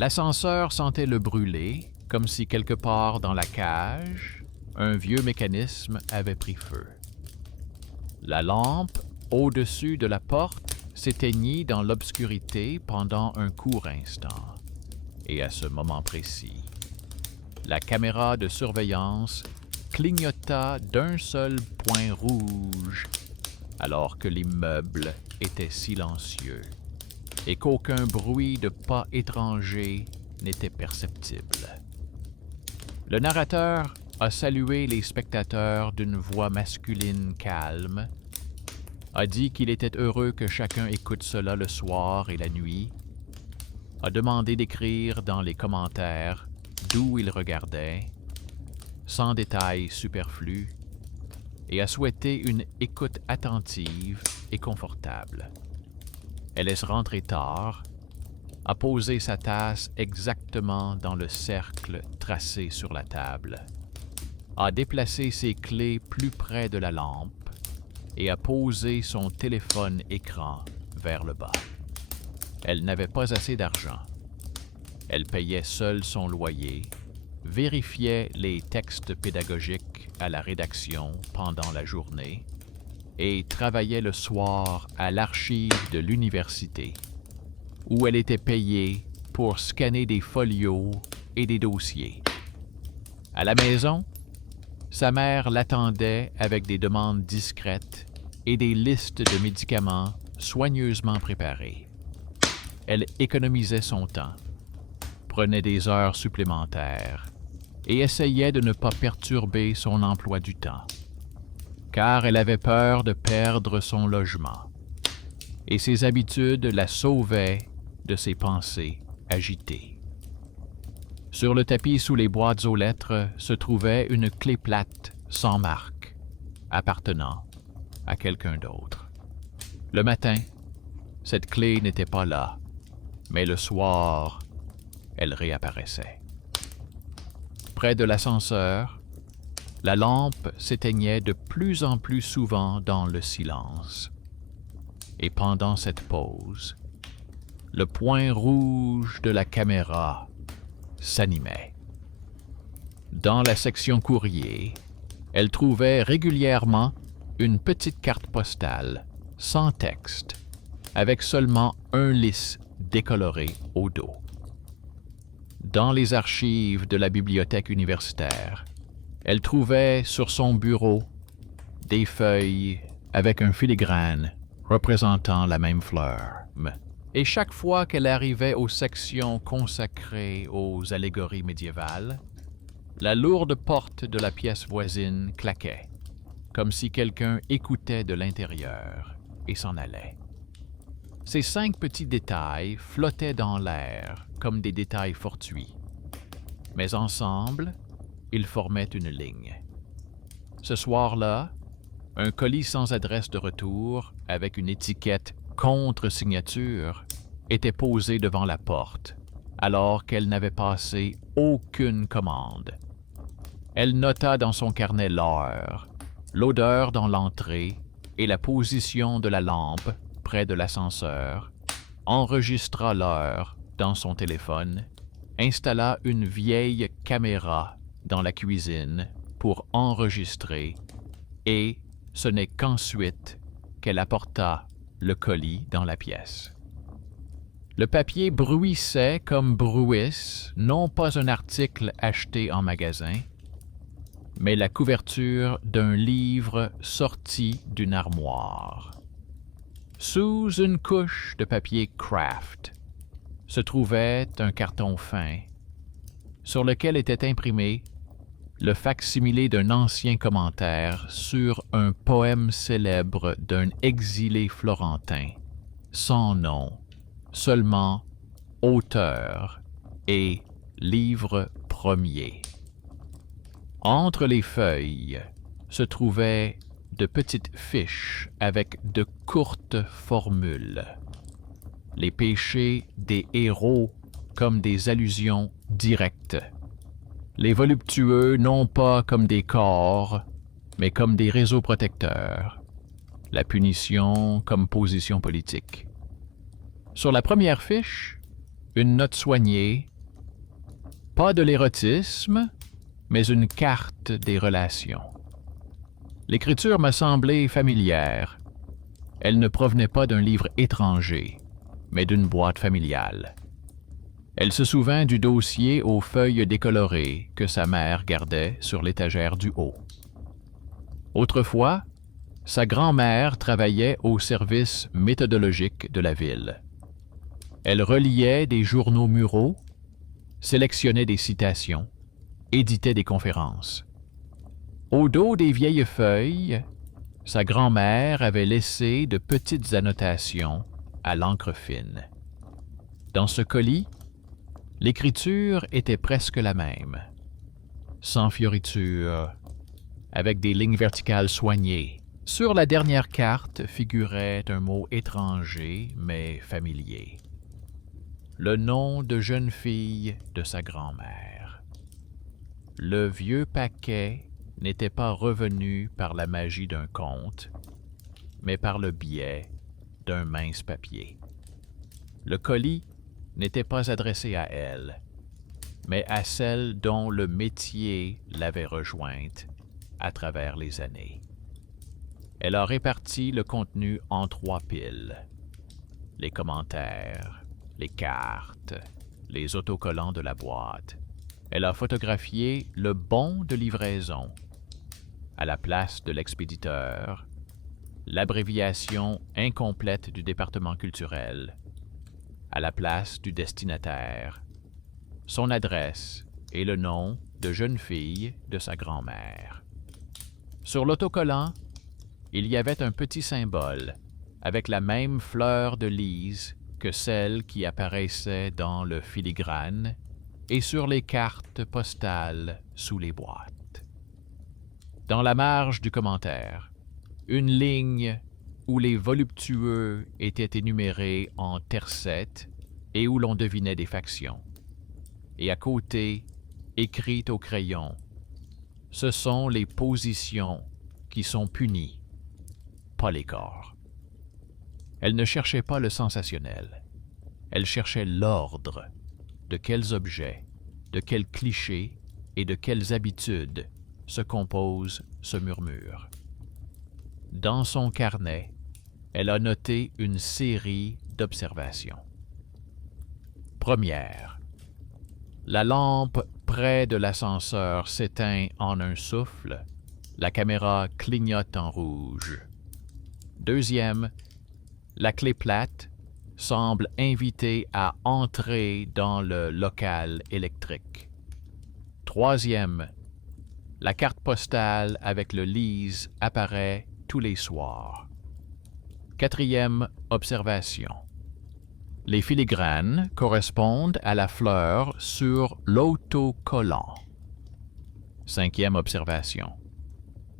L'ascenseur sentait le brûler, comme si quelque part dans la cage, un vieux mécanisme avait pris feu. La lampe, au-dessus de la porte, s'éteignit dans l'obscurité pendant un court instant. Et à ce moment précis, la caméra de surveillance clignota d'un seul point rouge, alors que l'immeuble était silencieux et qu'aucun bruit de pas étrangers n'était perceptible. Le narrateur a salué les spectateurs d'une voix masculine calme, a dit qu'il était heureux que chacun écoute cela le soir et la nuit, a demandé d'écrire dans les commentaires d'où il regardait, sans détails superflus, et a souhaité une écoute attentive et confortable. Elle laisse rentrer tard, a posé sa tasse exactement dans le cercle tracé sur la table, a déplacé ses clés plus près de la lampe et a posé son téléphone écran vers le bas. Elle n'avait pas assez d'argent. Elle payait seule son loyer, vérifiait les textes pédagogiques à la rédaction pendant la journée et travaillait le soir à l'archive de l'université, où elle était payée pour scanner des folios et des dossiers. À la maison, sa mère l'attendait avec des demandes discrètes et des listes de médicaments soigneusement préparées. Elle économisait son temps, prenait des heures supplémentaires et essayait de ne pas perturber son emploi du temps, car elle avait peur de perdre son logement, et ses habitudes la sauvaient de ses pensées agitées. Sur le tapis sous les boîtes aux lettres se trouvait une clé plate sans marque, appartenant à quelqu'un d'autre. Le matin, cette clé n'était pas là, mais le soir, elle réapparaissait. Près de l'ascenseur, la lampe s'éteignait de plus en plus souvent dans le silence. Et pendant cette pause, le point rouge de la caméra s'animait. Dans la section courrier, elle trouvait régulièrement une petite carte postale, sans texte, avec seulement un lys décoloré au dos. Dans les archives de la bibliothèque universitaire, elle trouvait sur son bureau des feuilles avec un filigrane représentant la même fleur. Et chaque fois qu'elle arrivait aux sections consacrées aux allégories médiévales, la lourde porte de la pièce voisine claquait, comme si quelqu'un écoutait de l'intérieur et s'en allait. Ces 5 petits détails flottaient dans l'air comme des détails fortuits, mais ensemble, ils formaient une ligne. Ce soir-là, un colis sans adresse de retour, avec une étiquette contre-signature, était posé devant la porte, alors qu'elle n'avait passé aucune commande. Elle nota dans son carnet l'heure, l'odeur dans l'entrée et la position de la lampe près de l'ascenseur, enregistra l'heure dans son téléphone, installa une vieille caméra dans la cuisine pour enregistrer et ce n'est qu'ensuite qu'elle apporta le colis dans la pièce. Le papier bruissait comme bruisse, non pas un article acheté en magasin, mais la couverture d'un livre sorti d'une armoire. Sous une couche de papier Kraft se trouvait un carton fin sur lequel était imprimé le fac-similé d'un ancien commentaire sur un poème célèbre d'un exilé florentin, sans nom, seulement auteur et livre premier. Entre les feuilles se trouvaient de petites fiches avec de courtes formules. Les péchés des héros comme des allusions directes. Les voluptueux non pas comme des corps, mais comme des réseaux protecteurs. La punition comme position politique. Sur la première fiche, une note soignée, pas de l'érotisme, mais une carte des relations. L'écriture m'a semblé familière. Elle ne provenait pas d'un livre étranger, mais d'une boîte familiale. Elle se souvint du dossier aux feuilles décolorées que sa mère gardait sur l'étagère du haut. Autrefois, sa grand-mère travaillait au service méthodologique de la ville. Elle reliait des journaux muraux, sélectionnait des citations, éditait des conférences. Au dos des vieilles feuilles, sa grand-mère avait laissé de petites annotations à l'encre fine. Dans ce colis, l'écriture était presque la même, sans fioriture, avec des lignes verticales soignées. Sur la dernière carte figurait un mot étranger mais familier. Le nom de jeune fille de sa grand-mère. Le vieux paquet n'était pas revenu par la magie d'un conte, mais par le biais d'un mince papier. Le colis n'était pas adressé à elle, mais à celle dont le métier l'avait rejointe à travers les années. Elle a réparti le contenu en 3 piles. Les commentaires, les cartes, les autocollants de la boîte. Elle a photographié le bon de livraison à la place de l'expéditeur, l'abréviation incomplète du département culturel, à la place du destinataire, son adresse et le nom de jeune fille de sa grand-mère. Sur l'autocollant, il y avait un petit symbole avec la même fleur de lys que celle qui apparaissait dans le filigrane et sur les cartes postales sous les boîtes. Dans la marge du commentaire, une ligne où les voluptueux étaient énumérés en tercettes et où l'on devinait des factions. Et à côté, écrite au crayon, ce sont les positions qui sont punies, pas les corps. Elle ne cherchait pas le sensationnel. Elle cherchait l'ordre. De quels objets, de quels clichés et de quelles habitudes se compose ce murmure. Dans son carnet, elle a noté une série d'observations. Première. La lampe près de l'ascenseur s'éteint en un souffle. La caméra clignote en rouge. Deuxième. La clé plate semble inviter à entrer dans le local électrique. Troisième. La carte postale avec le lys apparaît tous les soirs. Quatrième observation. Les filigranes correspondent à la fleur sur l'autocollant. Cinquième observation.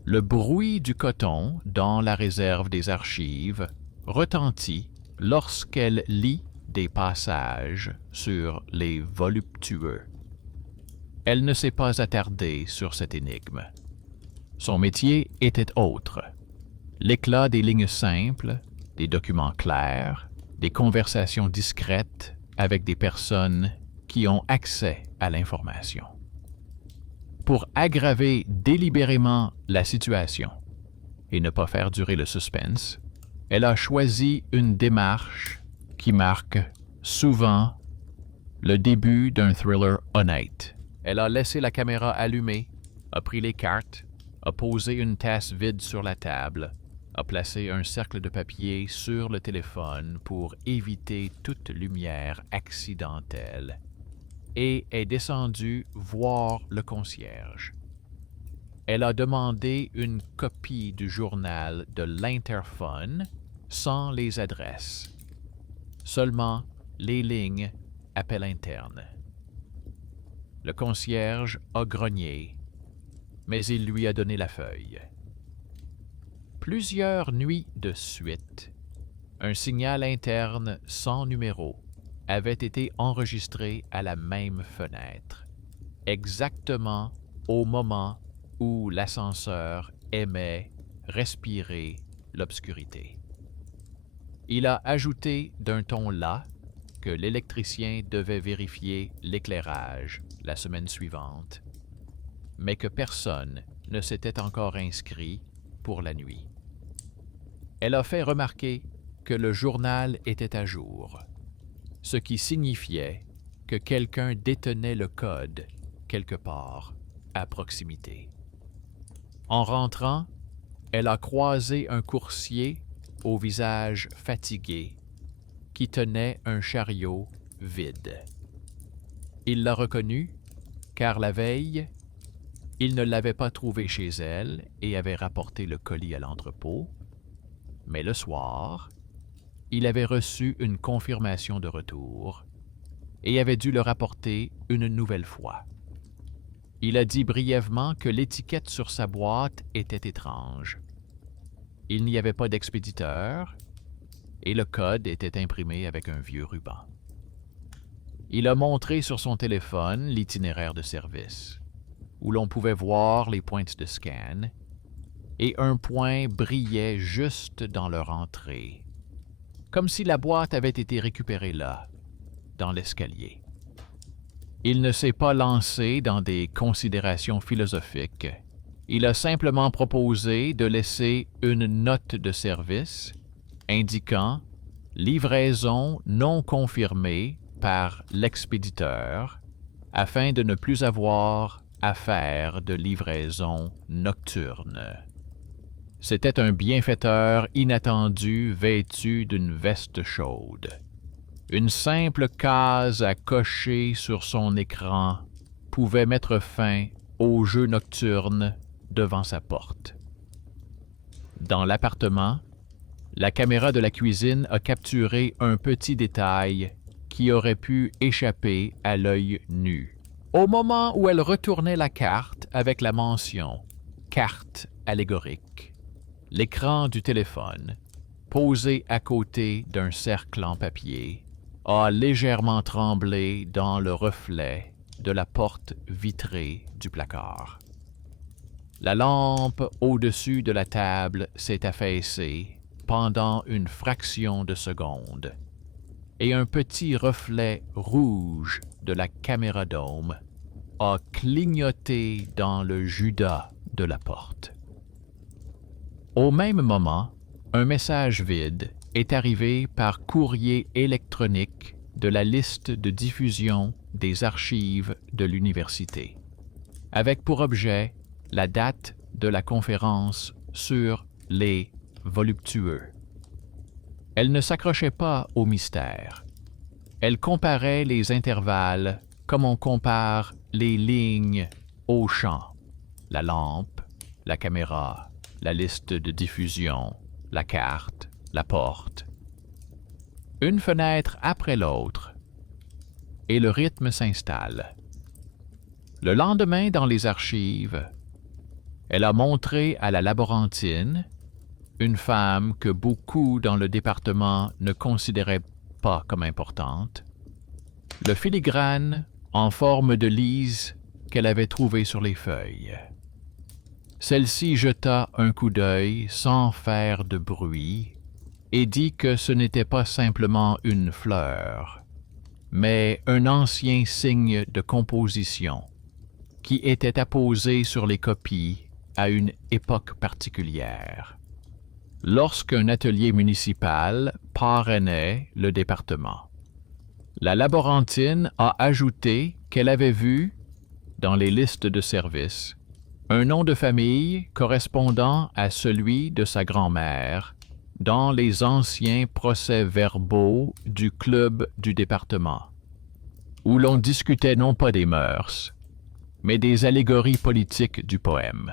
Le bruit du coton dans la réserve des archives retentit lorsqu'elle lit des passages sur les voluptueux. Elle ne s'est pas attardée sur cette énigme. Son métier était autre. L'éclat des lignes simples, des documents clairs, des conversations discrètes avec des personnes qui ont accès à l'information. Pour aggraver délibérément la situation et ne pas faire durer le suspense, elle a choisi une démarche qui marque souvent le début d'un thriller honnête. Elle a laissé la caméra allumée, a pris les cartes, a posé une tasse vide sur la table, a placé un cercle de papier sur le téléphone pour éviter toute lumière accidentelle et est descendue voir le concierge. Elle a demandé une copie du journal de l'Interphone sans les adresses, seulement les lignes appel interne. Le concierge a grogné, mais il lui a donné la feuille. Plusieurs nuits de suite, un signal interne sans numéro avait été enregistré à la même fenêtre, exactement au moment où l'ascenseur aimait respirer l'obscurité. Il a ajouté d'un ton las que l'électricien devait vérifier l'éclairage la semaine suivante, mais que personne ne s'était encore inscrit pour la nuit. Elle a fait remarquer que le journal était à jour, ce qui signifiait que quelqu'un détenait le code quelque part à proximité. En rentrant, elle a croisé un coursier au visage fatigué qui tenait un chariot vide. Il l'a reconnu car la veille, il ne l'avait pas trouvé chez elle et avait rapporté le colis à l'entrepôt, mais le soir, il avait reçu une confirmation de retour et avait dû le rapporter une nouvelle fois. Il a dit brièvement que l'étiquette sur sa boîte était étrange. Il n'y avait pas d'expéditeur et le code était imprimé avec un vieux ruban. Il a montré sur son téléphone l'itinéraire de service, où l'on pouvait voir les pointes de scan, et un point brillait juste dans leur entrée, comme si la boîte avait été récupérée là, dans l'escalier. Il ne s'est pas lancé dans des considérations philosophiques. Il a simplement proposé de laisser une note de service indiquant « livraison non confirmée par l'expéditeur » afin de ne plus avoir à faire de livraison nocturne. C'était un bienfaiteur inattendu vêtu d'une veste chaude. Une simple case à cocher sur son écran pouvait mettre fin au jeu nocturne devant sa porte. Dans l'appartement, la caméra de la cuisine a capturé un petit détail qui aurait pu échapper à l'œil nu. Au moment où elle retournait la carte avec la mention « carte allégorique », l'écran du téléphone, posé à côté d'un cercle en papier, a légèrement tremblé dans le reflet de la porte vitrée du placard. La lampe au-dessus de la table s'est affaissée pendant une fraction de seconde, et un petit reflet rouge de la caméra dôme a clignoté dans le judas de la porte. Au même moment, un message vide est arrivé par courrier électronique de la liste de diffusion des archives de l'université, avec pour objet la date de la conférence sur les voluptueux. Elle ne s'accrochait pas au mystère. Elle comparait les intervalles comme on compare les lignes au champ, la lampe, la caméra, la liste de diffusion, la carte, la porte. Une fenêtre après l'autre, et le rythme s'installe. Le lendemain, dans les archives, elle a montré à la laborantine, une femme que beaucoup dans le département ne considéraient pas comme importante, le filigrane en forme de lise qu'elle avait trouvé sur les feuilles. Celle-ci jeta un coup d'œil sans faire de bruit et dit que ce n'était pas simplement une fleur, mais un ancien signe de composition qui était apposé sur les copies à une époque particulière, lorsqu'un atelier municipal parrainait le département. La laborantine a ajouté qu'elle avait vu, dans les listes de services, un nom de famille correspondant à celui de sa grand-mère dans les anciens procès-verbaux du club du département, où l'on discutait non pas des mœurs, mais des allégories politiques du poème.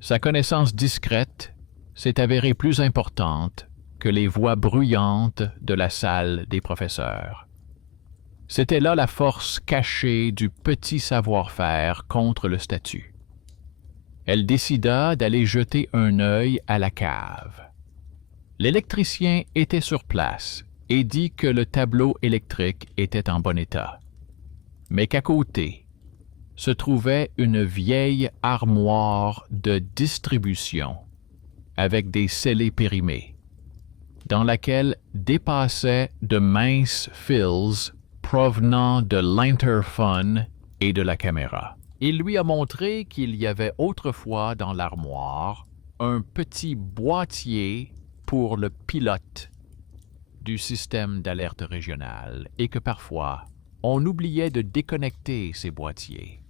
Sa connaissance discrète s'est avérée plus importante que les voix bruyantes de la salle des professeurs. C'était là la force cachée du petit savoir-faire contre le statut. Elle décida d'aller jeter un œil à la cave. L'électricien était sur place et dit que le tableau électrique était en bon état, mais qu'à côté se trouvait une vieille armoire de distribution avec des scellés périmés. dans laquelle dépassaient de minces fils provenant de l'interphone et de la caméra. Il lui a montré qu'il y avait autrefois dans l'armoire un petit boîtier pour le pilote du système d'alerte régionale et que parfois, on oubliait de déconnecter ces boîtiers.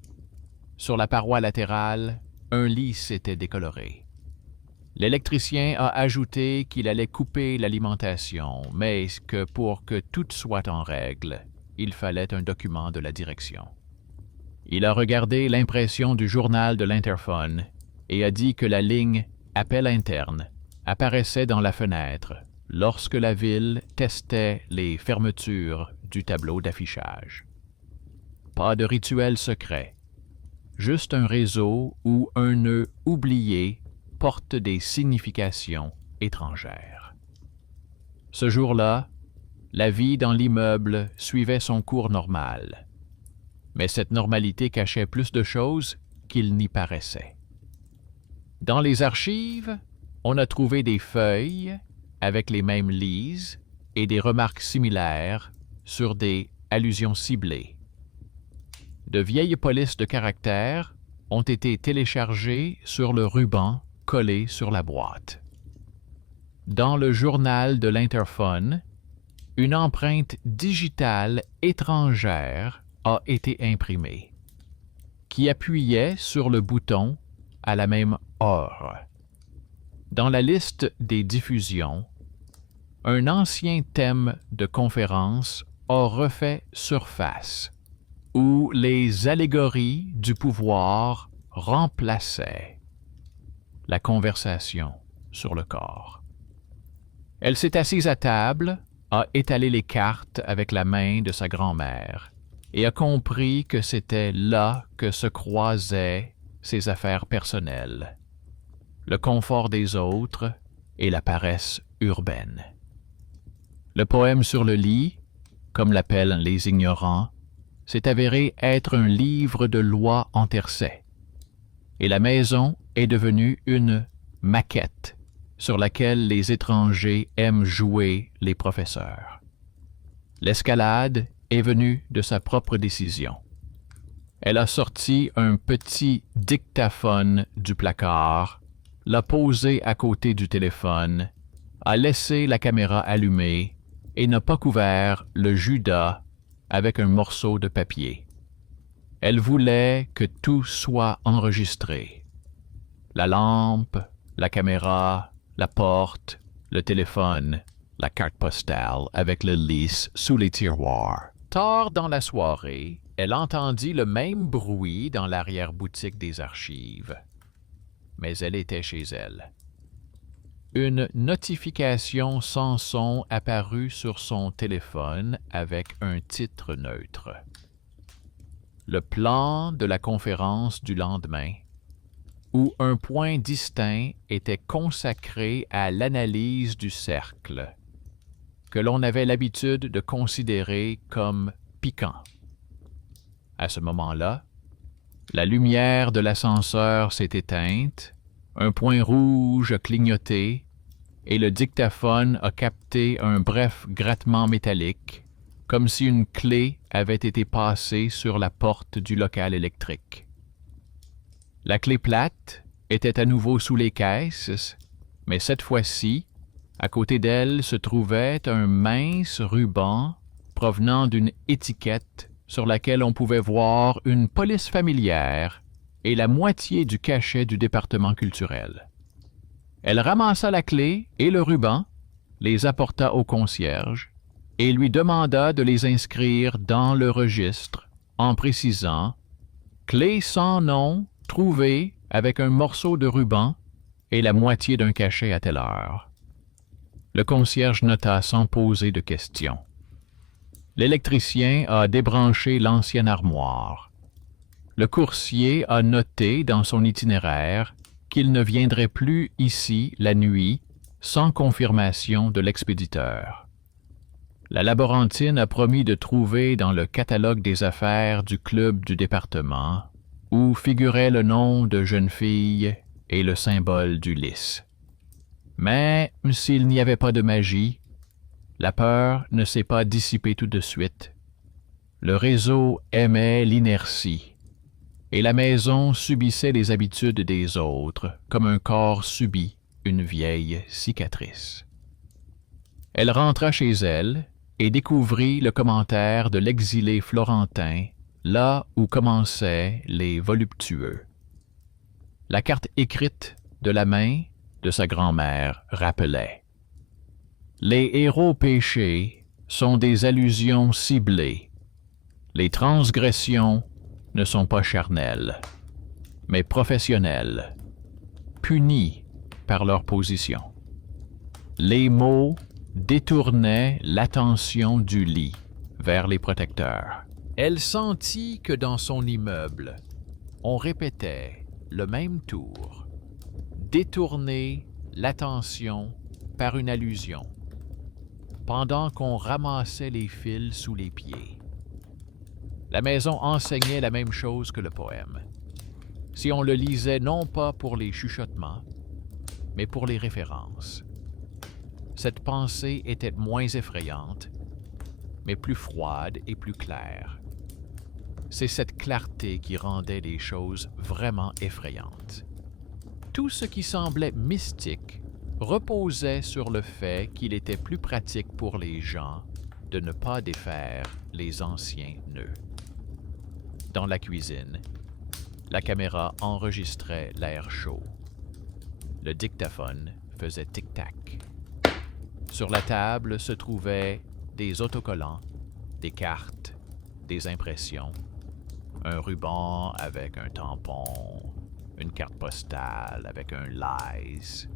Sur la paroi latérale, un lit s'était décoloré. L'électricien a ajouté qu'il allait couper l'alimentation, mais que pour que tout soit en règle, il fallait un document de la direction. Il a regardé l'impression du journal de l'interphone et a dit que la ligne « Appel interne » apparaissait dans la fenêtre lorsque la ville testait les fermetures du tableau d'affichage. Pas de rituel secret, juste un réseau où un nœud oublié porte des significations étrangères. Ce jour-là, la vie dans l'immeuble suivait son cours normal, mais cette normalité cachait plus de choses qu'il n'y paraissait. Dans les archives, on a trouvé des feuilles avec les mêmes lises et des remarques similaires sur des allusions ciblées. De vieilles polices de caractère ont été téléchargées sur le ruban collé sur la boîte. Dans le journal de l'interphone, une empreinte digitale étrangère a été imprimée, qui appuyait sur le bouton à la même heure. Dans la liste des diffusions, un ancien thème de conférence a refait surface, où les allégories du pouvoir remplaçaient la conversation sur le corps. Elle s'est assise à table, a étalé les cartes avec la main de sa grand-mère et a compris que c'était là que se croisaient ses affaires personnelles, le confort des autres et la paresse urbaine. Le poème sur le lit, comme l'appellent les ignorants, s'est avéré être un livre de loi en tercet, et la maison est devenue une maquette sur laquelle les étrangers aiment jouer les professeurs. L'escalade est venue de sa propre décision. Elle a sorti un petit dictaphone du placard, l'a posé à côté du téléphone, a laissé la caméra allumée et n'a pas couvert le Judas avec un morceau de papier. Elle voulait que tout soit enregistré. La lampe, la caméra, la porte, le téléphone, la carte postale avec le lys sous les tiroirs. Tard dans la soirée, elle entendit le même bruit dans l'arrière-boutique des archives. Mais elle était chez elle. Une notification sans son apparut sur son téléphone avec un titre neutre. Le plan de la conférence du lendemain, où un point distinct était consacré à l'analyse du cercle, que l'on avait l'habitude de considérer comme piquant. À ce moment-là, la lumière de l'ascenseur s'est éteinte, un point rouge a clignoté et le dictaphone a capté un bref grattement métallique, comme si une clé avait été passée sur la porte du local électrique. La clé plate était à nouveau sous les caisses, mais cette fois-ci, à côté d'elle se trouvait un mince ruban provenant d'une étiquette sur laquelle on pouvait voir une police familière et la moitié du cachet du département culturel. Elle ramassa la clé et le ruban, les apporta au concierge et lui demanda de les inscrire dans le registre en précisant « Clé sans nom trouvée avec un morceau de ruban et la moitié d'un cachet à telle heure. » Le concierge nota sans poser de questions. L'électricien a débranché l'ancienne armoire. Le coursier a noté dans son itinéraire qu'il ne viendrait plus ici la nuit sans confirmation de l'expéditeur. La laborantine a promis de trouver dans le catalogue des affaires du club du département, où figurait le nom de jeune fille et le symbole du lys. Mais s'il n'y avait pas de magie, la peur ne s'est pas dissipée tout de suite. Le réseau aimait l'inertie, et la maison subissait les habitudes des autres, comme un corps subit une vieille cicatrice. Elle rentra chez elle et découvrit le commentaire de l'exilé florentin, là où commençaient les voluptueux. La carte écrite de la main de sa grand-mère rappelait: les héros péchés sont des allusions ciblées. Les transgressions ne sont pas charnelles, mais professionnelles, punies par leur position. Les mots détournaient l'attention du lit vers les protecteurs. Elle sentit que dans son immeuble, on répétait le même tour: détourner l'attention par une allusion, pendant qu'on ramassait les fils sous les pieds. La maison enseignait la même chose que le poème, si on le lisait non pas pour les chuchotements, mais pour les références. Cette pensée était moins effrayante, mais plus froide et plus claire. C'est cette clarté qui rendait les choses vraiment effrayantes. Tout ce qui semblait mystique reposait sur le fait qu'il était plus pratique pour les gens de ne pas défaire les anciens nœuds. Dans la cuisine, la caméra enregistrait l'air chaud. Le dictaphone faisait tic-tac. Sur la table se trouvaient des autocollants, des cartes, des impressions, un ruban avec un tampon, une carte postale avec un lice.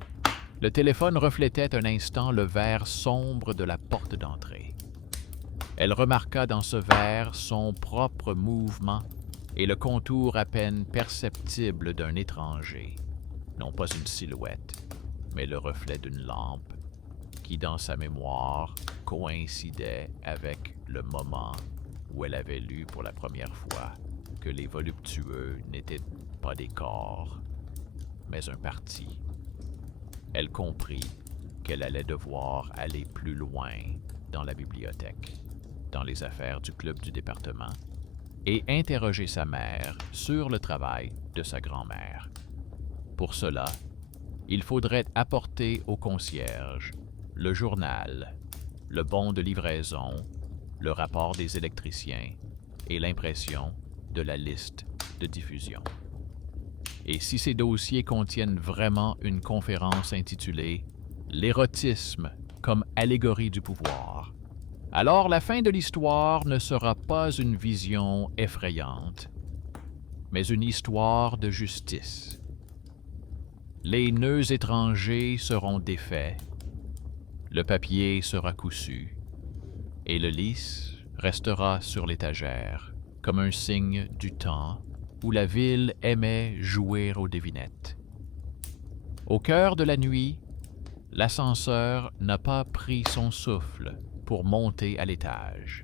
Le téléphone reflétait un instant le verre sombre de la porte d'entrée. Elle remarqua dans ce verre son propre mouvement et le contour à peine perceptible d'un étranger, non pas une silhouette, mais le reflet d'une lampe qui, dans sa mémoire, coïncidait avec le moment où elle avait lu pour la première fois que les voluptueux n'étaient pas des corps, mais un parti. Elle comprit qu'elle allait devoir aller plus loin dans la bibliothèque, dans les affaires du club du département, et interroger sa mère sur le travail de sa grand-mère. Pour cela, il faudrait apporter au concierge le journal, le bon de livraison, le rapport des électriciens et l'impression de la liste de diffusion. Et si ces dossiers contiennent vraiment une conférence intitulée « L'érotisme comme allégorie du pouvoir », alors la fin de l'histoire ne sera pas une vision effrayante, mais une histoire de justice. Les nœuds étrangers seront défaits, le papier sera cousu, et le lys restera sur l'étagère, comme un signe du temps où la ville aimait jouer aux devinettes. Au cœur de la nuit, l'ascenseur n'a pas pris son souffle pour monter à l'étage.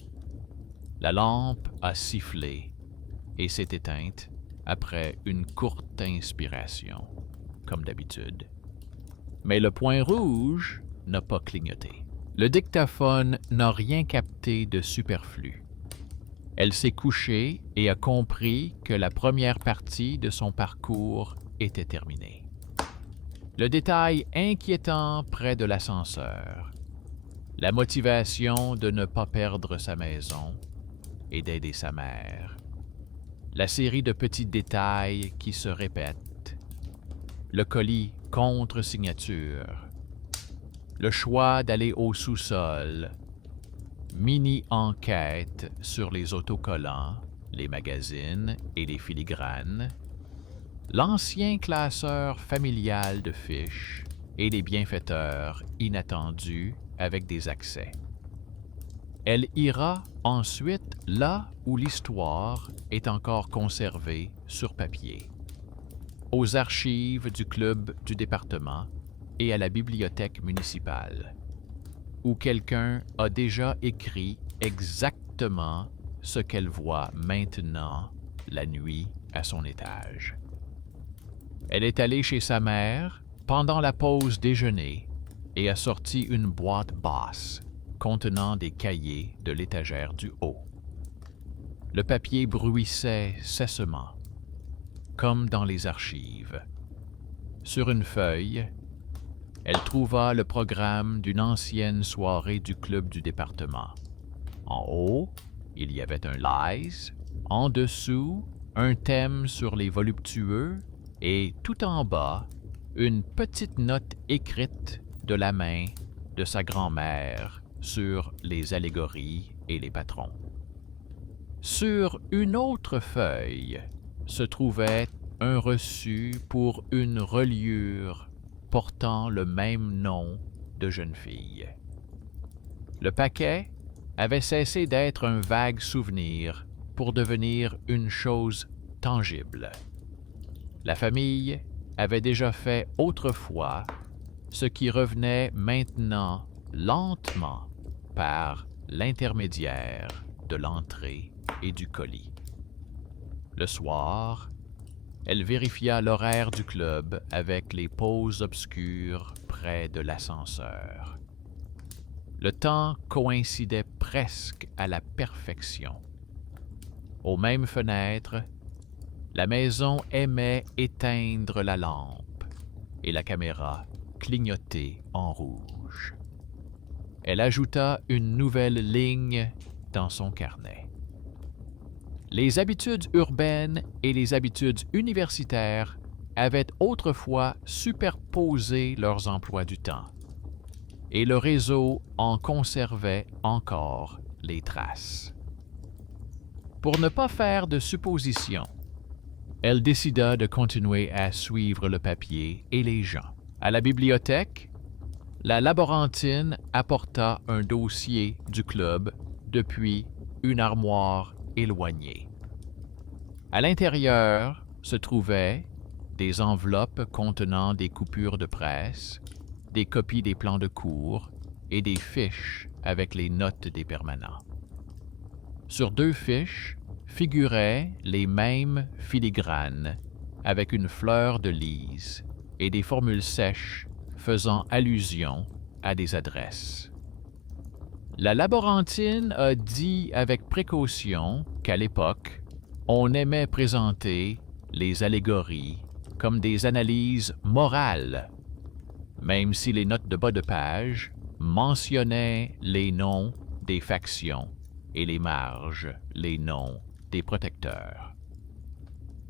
La lampe a sifflé et s'est éteinte après une courte inspiration, comme d'habitude. Mais le point rouge n'a pas clignoté. Le dictaphone n'a rien capté de superflu. Elle s'est couchée et a compris que la première partie de son parcours était terminée. Le détail inquiétant près de l'ascenseur, la motivation de ne pas perdre sa maison et d'aider sa mère, la série de petits détails qui se répètent, le colis contre signature, le choix d'aller au sous-sol, mini-enquête sur les autocollants, les magazines et les filigranes, l'ancien classeur familial de fiches et les bienfaiteurs inattendus avec des accès. Elle ira ensuite là où l'histoire est encore conservée sur papier, aux archives du club du département et à la bibliothèque municipale, où quelqu'un a déjà écrit exactement ce qu'elle voit maintenant la nuit à son étage. Elle est allée chez sa mère pendant la pause déjeuner et a sorti une boîte basse contenant des cahiers de l'étagère du haut. Le papier bruissait cessement, comme dans les archives. Sur une feuille, elle trouva le programme d'une ancienne soirée du club du département. En haut, il y avait un lies, en dessous, un thème sur les voluptueux et tout en bas, une petite note écrite de la main de sa grand-mère sur les allégories et les patrons. Sur une autre feuille se trouvait un reçu pour une reliure portant le même nom de jeune fille. Le paquet avait cessé d'être un vague souvenir pour devenir une chose tangible. La famille avait déjà fait autrefois ce qui revenait maintenant lentement par l'intermédiaire de l'entrée et du colis. Le soir, elle vérifia l'horaire du club avec les pauses obscures près de l'ascenseur. Le temps coïncidait presque à la perfection. Aux mêmes fenêtres, la maison aimait éteindre la lampe et la caméra clignoter en rouge. Elle ajouta une nouvelle ligne dans son carnet. Les habitudes urbaines et les habitudes universitaires avaient autrefois superposé leurs emplois du temps, et le réseau en conservait encore les traces. Pour ne pas faire de suppositions, elle décida de continuer à suivre le papier et les gens. À la bibliothèque, la laborantine apporta un dossier du club depuis une armoire éloignée. À l'intérieur se trouvaient des enveloppes contenant des coupures de presse, des copies des plans de cours et des fiches avec les notes des permanents. Sur 2 fiches figuraient les mêmes filigranes avec une fleur de lys et des formules sèches faisant allusion à des adresses. La laborantine a dit avec précaution qu'à l'époque, on aimait présenter les allégories comme des analyses morales, même si les notes de bas de page mentionnaient les noms des factions et les marges, les noms des protecteurs.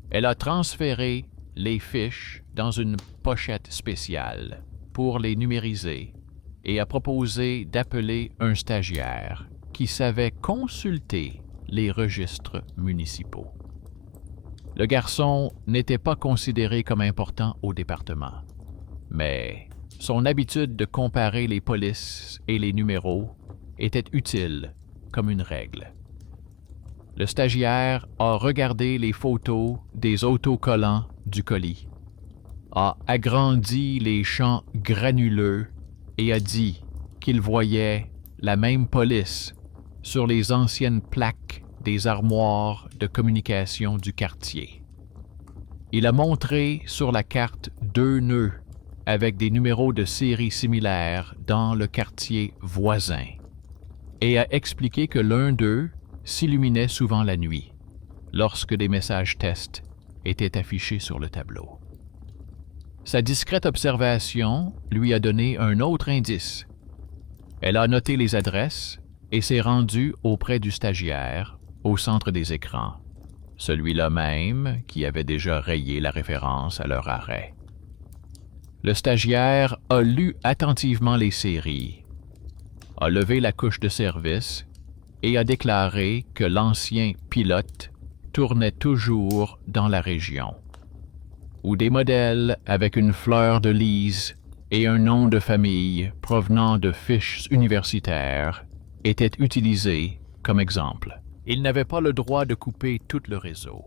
Elle a transféré les fiches dans une pochette spéciale pour les numériser et a proposé d'appeler un stagiaire qui savait consulter les registres municipaux. Le garçon n'était pas considéré comme important au département, mais son habitude de comparer les polices et les numéros était utile comme une règle. Le stagiaire a regardé les photos des autocollants du colis, a agrandi les champs granuleux et a dit qu'il voyait la même police sur les anciennes plaques des armoires de communication du quartier. Il a montré sur la carte 2 nœuds avec des numéros de série similaires dans le quartier voisin et a expliqué que l'un d'eux s'illuminait souvent la nuit, lorsque des messages tests étaient affichés sur le tableau. Sa discrète observation lui a donné un autre indice. Elle a noté les adresses et s'est rendue auprès du stagiaire au centre des écrans, celui-là même qui avait déjà rayé la référence à leur arrêt. Le stagiaire a lu attentivement les séries, a levé la couche de service et a déclaré que l'ancien pilote tournait toujours dans la région, où des modèles avec une fleur de lys et un nom de famille provenant de fiches universitaires étaient utilisés comme exemple. Il n'avait pas le droit de couper tout le réseau,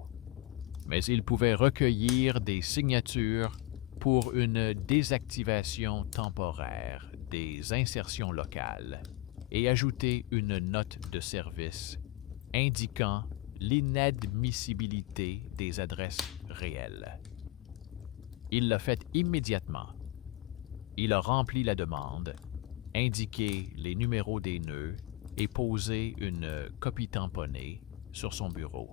mais il pouvait recueillir des signatures pour une désactivation temporaire des insertions locales et ajouter une note de service indiquant l'inadmissibilité des adresses réelles. Il l'a fait immédiatement. Il a rempli la demande, indiqué les numéros des nœuds et posé une copie tamponnée sur son bureau.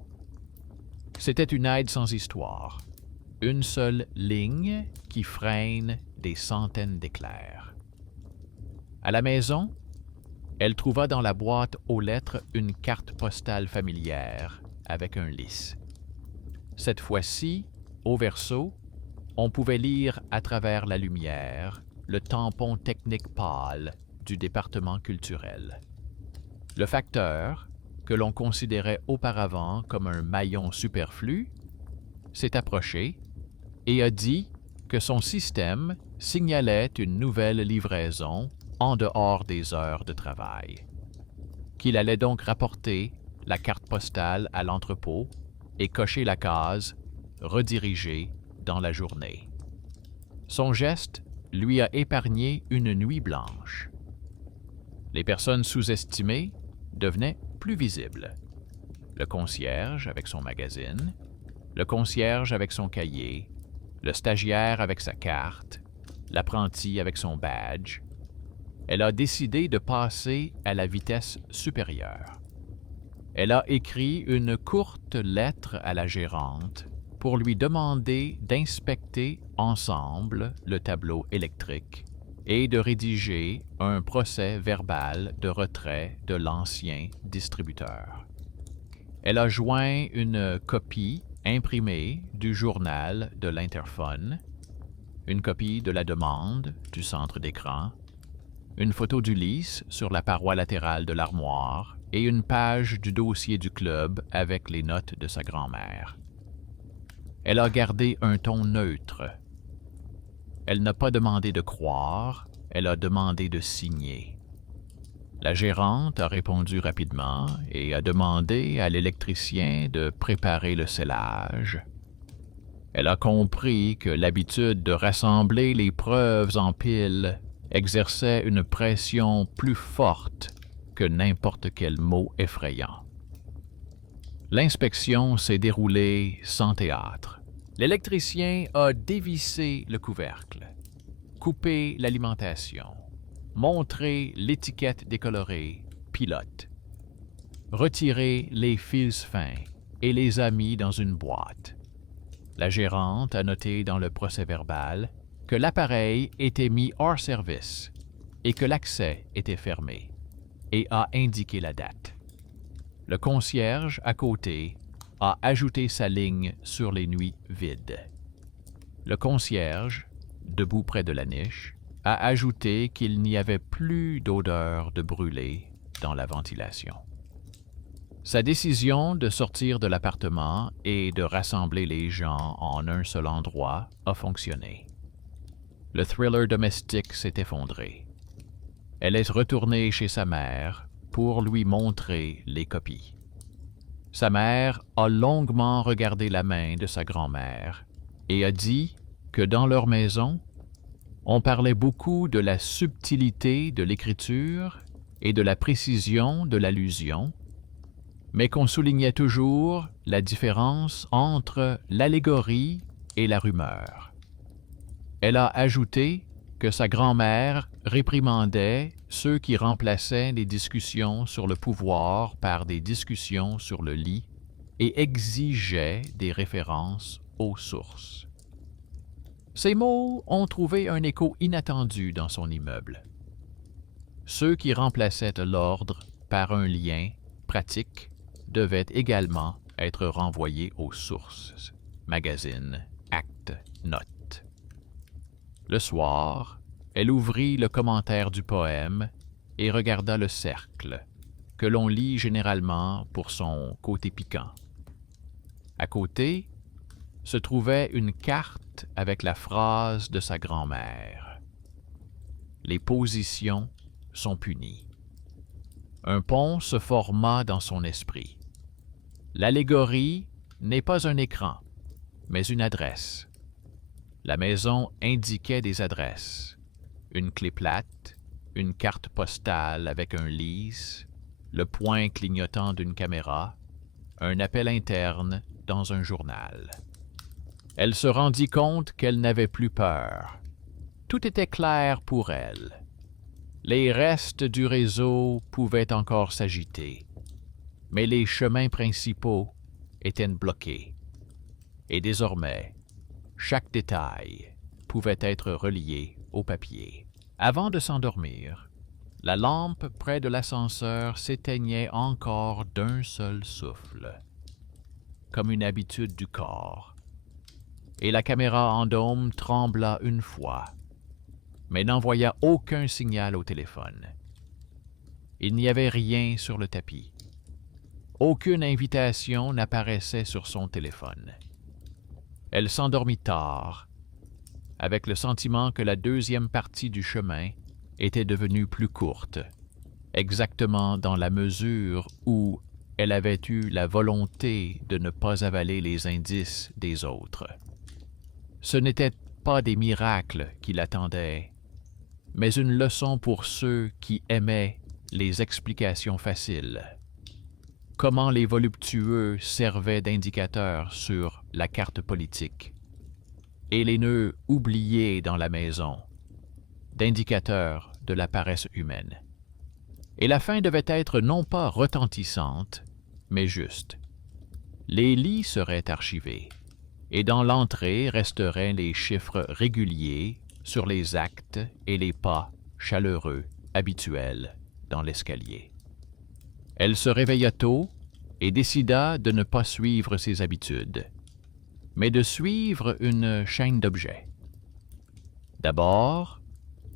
C'était une aide sans histoire, une seule ligne qui freine des centaines d'éclairs. À la maison, elle trouva dans la boîte aux lettres une carte postale familière avec un lys. Cette fois-ci, au verso, on pouvait lire à travers la lumière le tampon technique pâle du département culturel. Le facteur, que l'on considérait auparavant comme un maillon superflu, s'est approché et a dit que son système signalait une nouvelle livraison en dehors des heures de travail, qu'il allait donc rapporter la carte postale à l'entrepôt et cocher la case « Rediriger » dans la journée. Son geste lui a épargné une nuit blanche. Les personnes sous-estimées devenaient plus visibles. Le concierge avec son magazine, le concierge avec son cahier, le stagiaire avec sa carte, l'apprenti avec son badge. Elle a décidé de passer à la vitesse supérieure. Elle a écrit une courte lettre à la gérante pour lui demander d'inspecter ensemble le tableau électrique et de rédiger un procès verbal de retrait de l'ancien distributeur. Elle a joint une copie imprimée du journal de l'interphone, une copie de la demande du centre d'écran, une photo du lys sur la paroi latérale de l'armoire et une page du dossier du club avec les notes de sa grand-mère. Elle a gardé un ton neutre. Elle n'a pas demandé de croire, elle a demandé de signer. La gérante a répondu rapidement et a demandé à l'électricien de préparer le scellage. Elle a compris que l'habitude de rassembler les preuves en pile exerçait une pression plus forte que n'importe quel mot effrayant. L'inspection s'est déroulée sans théâtre. L'électricien a dévissé le couvercle, coupé l'alimentation, montré l'étiquette décolorée « Pilote », retiré les fils fins et les a mis dans une boîte. La gérante a noté dans le procès-verbal que l'appareil était mis hors service et que l'accès était fermé, et a indiqué la date. Le concierge, à côté, a ajouté sa ligne sur les nuits vides. Le concierge, debout près de la niche, a ajouté qu'il n'y avait plus d'odeur de brûlé dans la ventilation. Sa décision de sortir de l'appartement et de rassembler les gens en un seul endroit a fonctionné. Le thriller domestique s'est effondré. Elle est retournée chez sa mère pour lui montrer les copies. Sa mère a longuement regardé la main de sa grand-mère et a dit que dans leur maison, on parlait beaucoup de la subtilité de l'écriture et de la précision de l'allusion, mais qu'on soulignait toujours la différence entre l'allégorie et la rumeur. Elle a ajouté que sa grand-mère réprimandait ceux qui remplaçaient les discussions sur le pouvoir par des discussions sur le lit et exigeait des références aux sources. Ces mots ont trouvé un écho inattendu dans son immeuble. Ceux qui remplaçaient l'ordre par un lien pratique devaient également être renvoyés aux sources, magazines, actes, notes. Le soir, elle ouvrit le commentaire du poème et regarda le cercle, que l'on lit généralement pour son côté piquant. À côté, se trouvait une carte avec la phrase de sa grand-mère. Les positions sont punies. Un pont se forma dans son esprit. L'allégorie n'est pas un écran, mais une adresse. La maison indiquait des adresses. Une clé plate, une carte postale avec un lys, le point clignotant d'une caméra, un appel interne dans un journal. Elle se rendit compte qu'elle n'avait plus peur. Tout était clair pour elle. Les restes du réseau pouvaient encore s'agiter, mais les chemins principaux étaient bloqués. Et désormais, chaque détail pouvait être relié au papier. Avant de s'endormir, la lampe près de l'ascenseur s'éteignait encore d'un seul souffle, comme une habitude du corps, et la caméra en dôme trembla une fois, mais n'envoya aucun signal au téléphone. Il n'y avait rien sur le tapis. Aucune invitation n'apparaissait sur son téléphone. Elle s'endormit tard, avec le sentiment que la deuxième partie du chemin était devenue plus courte, exactement dans la mesure où elle avait eu la volonté de ne pas avaler les indices des autres. Ce n'étaient pas des miracles qui l'attendaient, mais une leçon pour ceux qui aimaient les explications faciles. Comment les voluptueux servaient d'indicateurs sur la carte politique, et les nœuds oubliés dans la maison, d'indicateurs de la paresse humaine. Et la fin devait être non pas retentissante, mais juste. Les lits seraient archivés, et dans l'entrée resteraient les chiffres réguliers sur les actes et les pas chaleureux, habituels, dans l'escalier. Elle se réveilla tôt et décida de ne pas suivre ses habitudes, mais de suivre une chaîne d'objets. D'abord,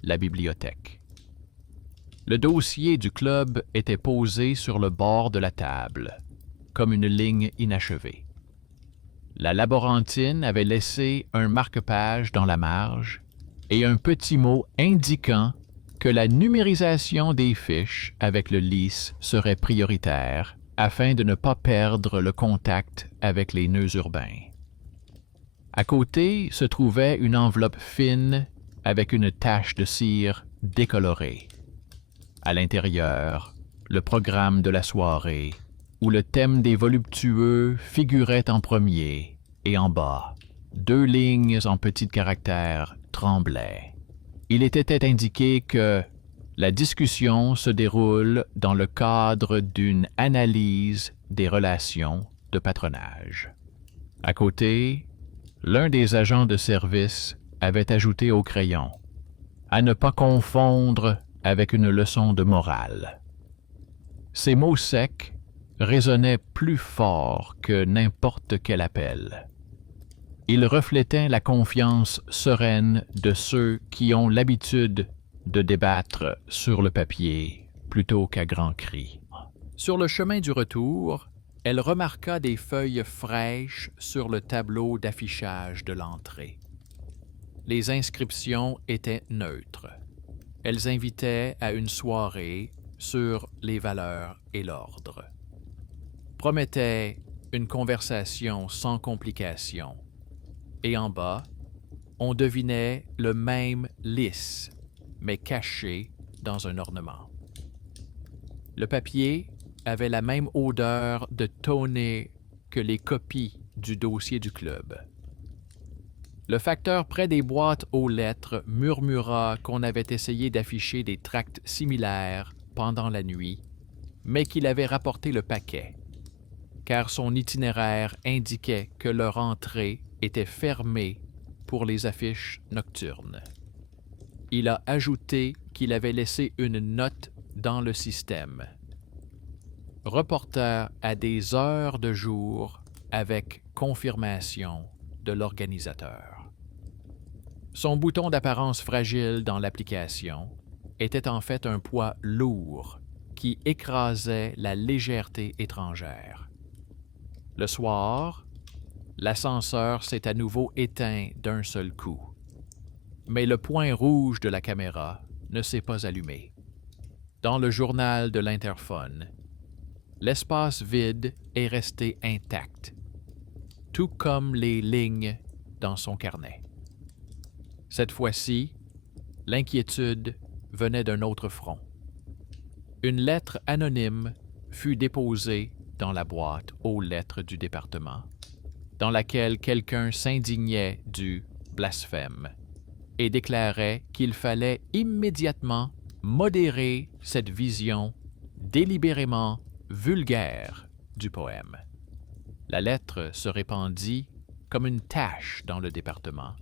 la bibliothèque. Le dossier du club était posé sur le bord de la table, comme une ligne inachevée. La laborantine avait laissé un marque-page dans la marge et un petit mot indiquant que la numérisation des fiches avec le lys serait prioritaire afin de ne pas perdre le contact avec les nœuds urbains. À côté se trouvait une enveloppe fine avec une tache de cire décolorée. À l'intérieur, le programme de la soirée, où le thème des voluptueux figurait en premier, et en bas, 2 lignes en petits caractères tremblaient. Il était indiqué que la discussion se déroule dans le cadre d'une analyse des relations de patronage. À côté, l'un des agents de service avait ajouté au crayon « à ne pas confondre avec une leçon de morale ». Ces mots secs résonnaient plus fort que n'importe quel appel. Ils reflétaient la confiance sereine de ceux qui ont l'habitude de débattre sur le papier plutôt qu'à grands cris. Sur le chemin du retour, elle remarqua des feuilles fraîches sur le tableau d'affichage de l'entrée. Les inscriptions étaient neutres. Elles invitaient à une soirée sur les valeurs et l'ordre. Promettaient une conversation sans complications. Et en bas, on devinait le même lys, mais caché dans un ornement. Le papier avait la même odeur de toner que les copies du dossier du club. Le facteur près des boîtes aux lettres murmura qu'on avait essayé d'afficher des tracts similaires pendant la nuit, mais qu'il avait rapporté le paquet, car son itinéraire indiquait que leur entrée était fermée pour les affiches nocturnes. Il a ajouté qu'il avait laissé une note dans le système. Reporter à des heures de jour avec confirmation de l'organisateur. Son bouton d'apparence fragile dans l'application était en fait un poids lourd qui écrasait la légèreté étrangère. Le soir, l'ascenseur s'est à nouveau éteint d'un seul coup. Mais le point rouge de la caméra ne s'est pas allumé. Dans le journal de l'interphone, l'espace vide est resté intact, tout comme les lignes dans son carnet. Cette fois-ci, l'inquiétude venait d'un autre front. Une lettre anonyme fut déposée dans la boîte aux lettres du département, dans laquelle quelqu'un s'indignait du blasphème et déclarait qu'il fallait immédiatement modérer cette vision délibérément vulgaire du poème. La lettre se répandit comme une tache dans le département,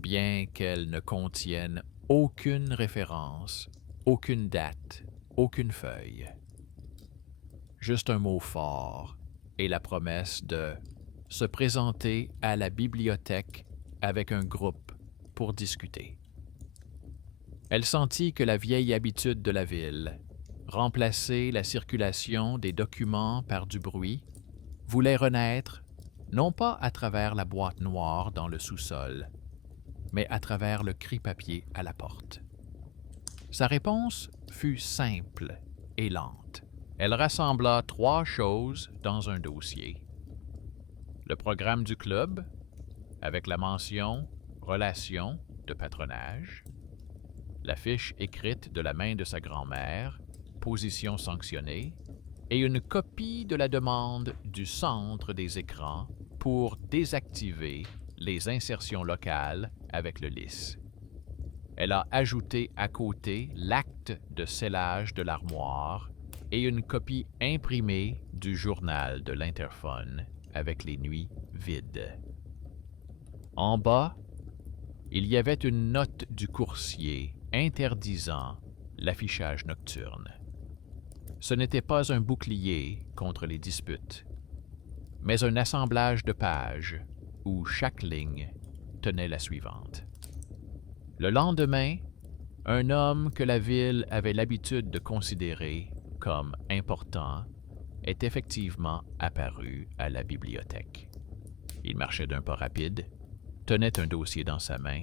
bien qu'elle ne contienne aucune référence, aucune date, aucune feuille. Juste un mot fort et la promesse de se présenter à la bibliothèque avec un groupe pour discuter. Elle sentit que la vieille habitude de la ville, remplacer la circulation des documents par du bruit, voulait renaître non pas à travers la boîte noire dans le sous-sol, mais à travers le cri-papier à la porte. Sa réponse fut simple et lente. Elle rassembla 3 choses dans un dossier. Le programme du club, avec la mention « Relations de patronage », la fiche écrite de la main de sa grand-mère, position sanctionnée, et une copie de la demande du centre des écrans pour désactiver les insertions locales avec le lisse. Elle a ajouté à côté l'acte de scellage de l'armoire et une copie imprimée du journal de l'Interphone avec les nuits vides. En bas, il y avait une note du coursier interdisant l'affichage nocturne. Ce n'était pas un bouclier contre les disputes, mais un assemblage de pages où chaque ligne tenait la suivante. Le lendemain, un homme que la ville avait l'habitude de considérer comme important est effectivement apparu à la bibliothèque. Il marchait d'un pas rapide, tenait un dossier dans sa main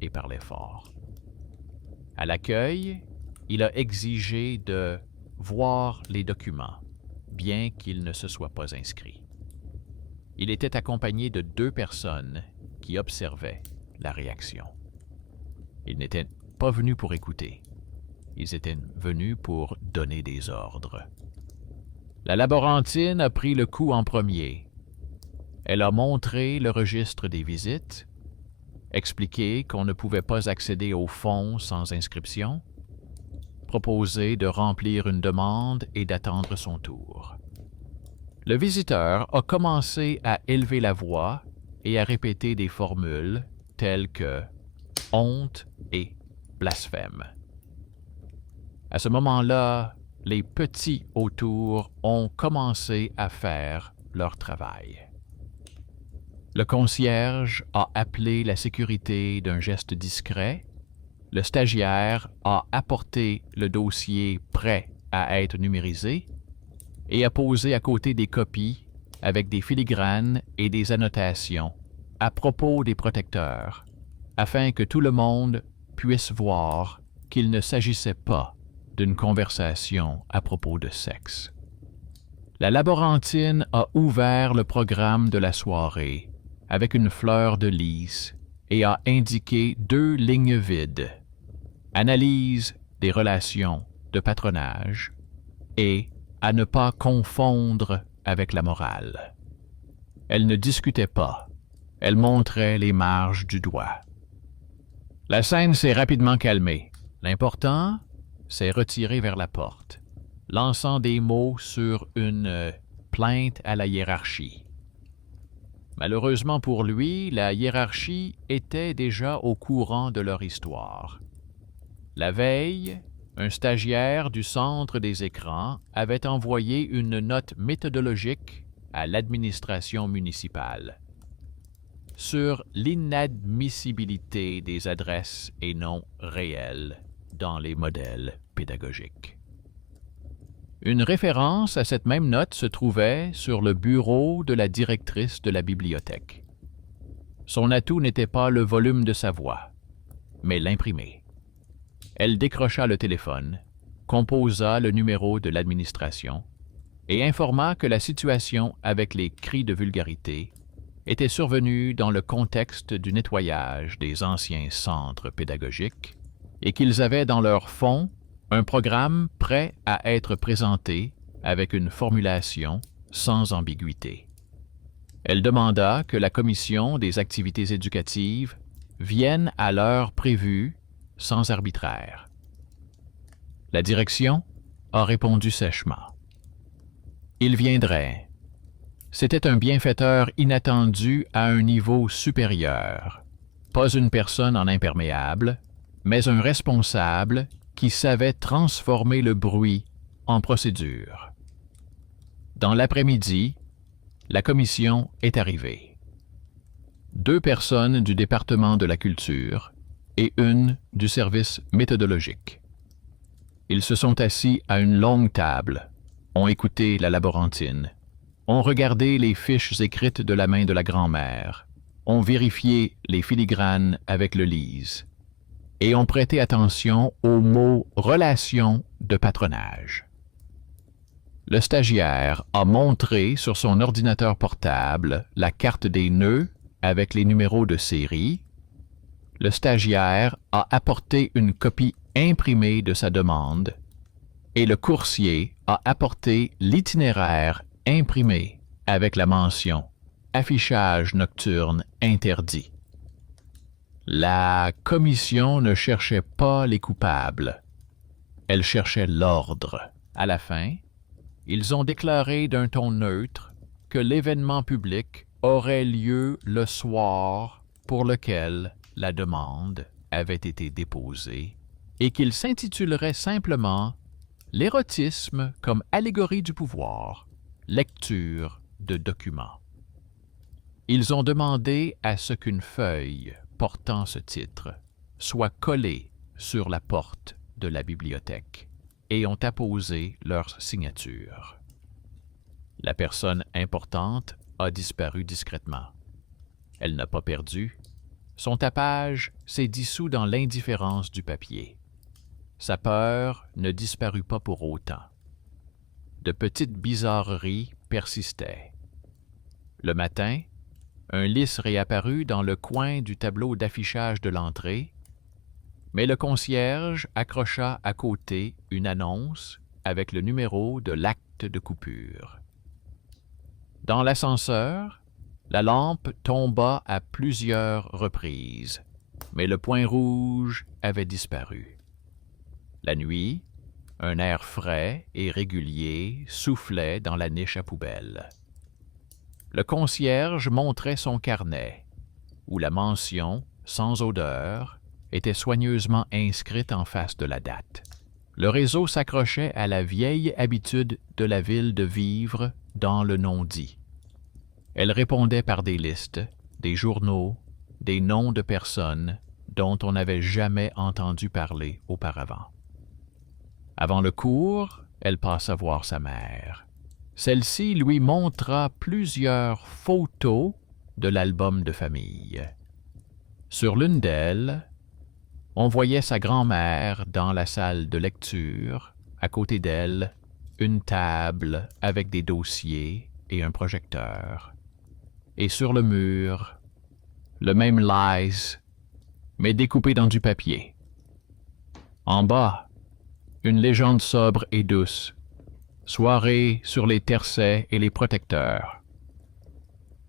et parlait fort. À l'accueil, il a exigé de voir les documents, bien qu'il ne se soit pas inscrit. Il était accompagné de 2 personnes qui observaient la réaction. Ils n'étaient pas venus pour écouter. Ils étaient venus pour donner des ordres. La laborantine a pris le coup en premier. Elle a montré le registre des visites, expliqué qu'on ne pouvait pas accéder au fonds sans inscription, proposé de remplir une demande et d'attendre son tour. Le visiteur a commencé à élever la voix et à répéter des formules telles que « honte » et « blasphème ». À ce moment-là, les petits autour ont commencé à faire leur travail. Le concierge a appelé la sécurité d'un geste discret. Le stagiaire a apporté le dossier prêt à être numérisé et a posé à côté des copies avec des filigranes et des annotations à propos des protecteurs, afin que tout le monde puisse voir qu'il ne s'agissait pas d'une conversation à propos de sexe. La laborantine a ouvert le programme de la soirée avec une fleur de lys et a indiqué 2 lignes vides. Analyse des relations de patronage et à ne pas confondre avec la morale. Elle ne discutait pas, elle montrait les marges du doigt. La scène s'est rapidement calmée. L'important, s'est retiré vers la porte, lançant des mots sur une plainte à la hiérarchie. Malheureusement pour lui, la hiérarchie était déjà au courant de leur histoire. La veille, un stagiaire du centre des écrans avait envoyé une note méthodologique à l'administration municipale sur l'inadmissibilité des adresses et noms réels dans les modèles pédagogiques. Une référence à cette même note se trouvait sur le bureau de la directrice de la bibliothèque. Son atout n'était pas le volume de sa voix, mais l'imprimé. Elle décrocha le téléphone, composa le numéro de l'administration et informa que la situation avec les cris de vulgarité était survenue dans le contexte du nettoyage des anciens centres pédagogiques et qu'ils avaient dans leur fond un programme prêt à être présenté avec une formulation sans ambiguïté. Elle demanda que la commission des activités éducatives viennent à l'heure prévue sans arbitraire. La direction a répondu sèchement. Il viendrait. C'était un bienfaiteur inattendu à un niveau supérieur. Pas une personne en imperméable, mais un responsable qui savait transformer le bruit en procédure. Dans l'après-midi, la commission est arrivée. 2 personnes du département de la culture et une du service méthodologique. Ils se sont assis à une longue table, ont écouté la laborantine, ont regardé les fiches écrites de la main de la grand-mère, ont vérifié les filigranes avec le lise et ont prêté attention au mot « relation de patronage ». Le stagiaire a montré sur son ordinateur portable la carte des nœuds avec les numéros de série. Le stagiaire a apporté une copie imprimée de sa demande et le coursier a apporté l'itinéraire imprimé avec la mention « Affichage nocturne interdit ». La commission ne cherchait pas les coupables. Elle cherchait l'ordre. À la fin, ils ont déclaré d'un ton neutre que l'événement public aurait lieu le soir pour lequel la demande avait été déposée et qu'il s'intitulerait simplement « L'érotisme comme allégorie du pouvoir, lecture de documents ». Ils ont demandé à ce qu'une feuille portant ce titre soit collée sur la porte de la bibliothèque et ont apposé leur signature. La personne importante a disparu discrètement. Elle n'a pas perdu. Son tapage s'est dissous dans l'indifférence du papier. Sa peur ne disparut pas pour autant. De petites bizarreries persistaient. Le matin, un lys réapparut dans le coin du tableau d'affichage de l'entrée, mais le concierge accrocha à côté une annonce avec le numéro de l'acte de coupure. Dans l'ascenseur, la lampe tomba à plusieurs reprises, mais le point rouge avait disparu. La nuit, un air frais et régulier soufflait dans la niche à poubelle. Le concierge montrait son carnet, où la mention « sans odeur » était soigneusement inscrite en face de la date. Le réseau s'accrochait à la vieille habitude de la ville de vivre dans le non-dit. Elle répondait par des listes, des journaux, des noms de personnes dont on n'avait jamais entendu parler auparavant. Avant le cours, elle passa voir sa mère. Celle-ci lui montra plusieurs photos de l'album de famille. Sur l'une d'elles, on voyait sa grand-mère dans la salle de lecture, à côté d'elle, une table avec des dossiers et un projecteur. Et sur le mur, le même lies, mais découpé dans du papier. En bas, une légende sobre et douce. Soirée sur les tercets et les protecteurs.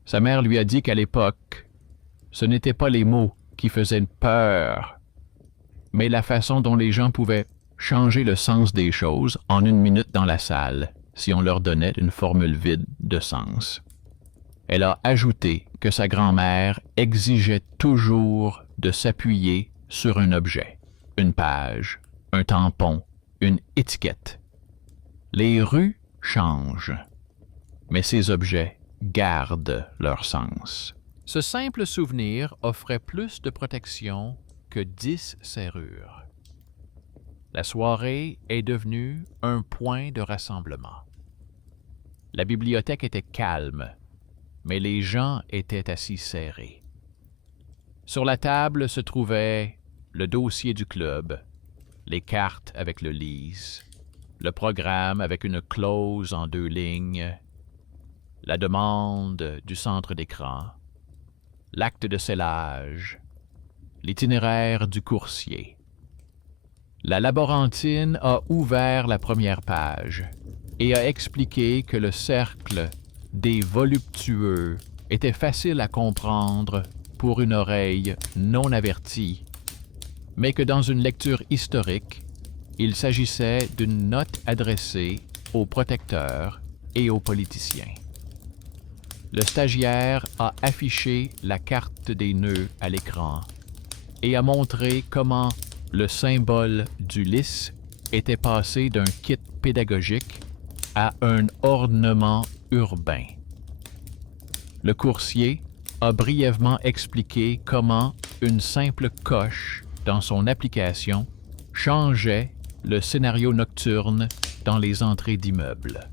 Sa mère lui a dit qu'à l'époque, ce n'étaient pas les mots qui faisaient peur, mais la façon dont les gens pouvaient changer le sens des choses en une minute dans la salle, si on leur donnait une formule vide de sens. Elle a ajouté que sa grand-mère exigeait toujours de s'appuyer sur un objet, une page, un tampon, une étiquette. Les rues changent, mais ces objets gardent leur sens. Ce simple souvenir offrait plus de protection que 10 serrures. La soirée est devenue un point de rassemblement. La bibliothèque était calme, mais les gens étaient assis serrés. Sur la table se trouvait le dossier du club, les cartes avec le lise, le programme avec une clause en 2 lignes, la demande du centre d'écran, l'acte de scellage, l'itinéraire du coursier. La laborantine a ouvert la première page et a expliqué que le cercle des voluptueux était facile à comprendre pour une oreille non avertie, mais que dans une lecture historique, il s'agissait d'une note adressée aux protecteurs et aux politiciens. Le stagiaire a affiché la carte des nœuds à l'écran et a montré comment le symbole du lys était passé d'un kit pédagogique à un ornement urbain. Le coursier a brièvement expliqué comment une simple coche dans son application changeait le scénario nocturne dans les entrées d'immeubles.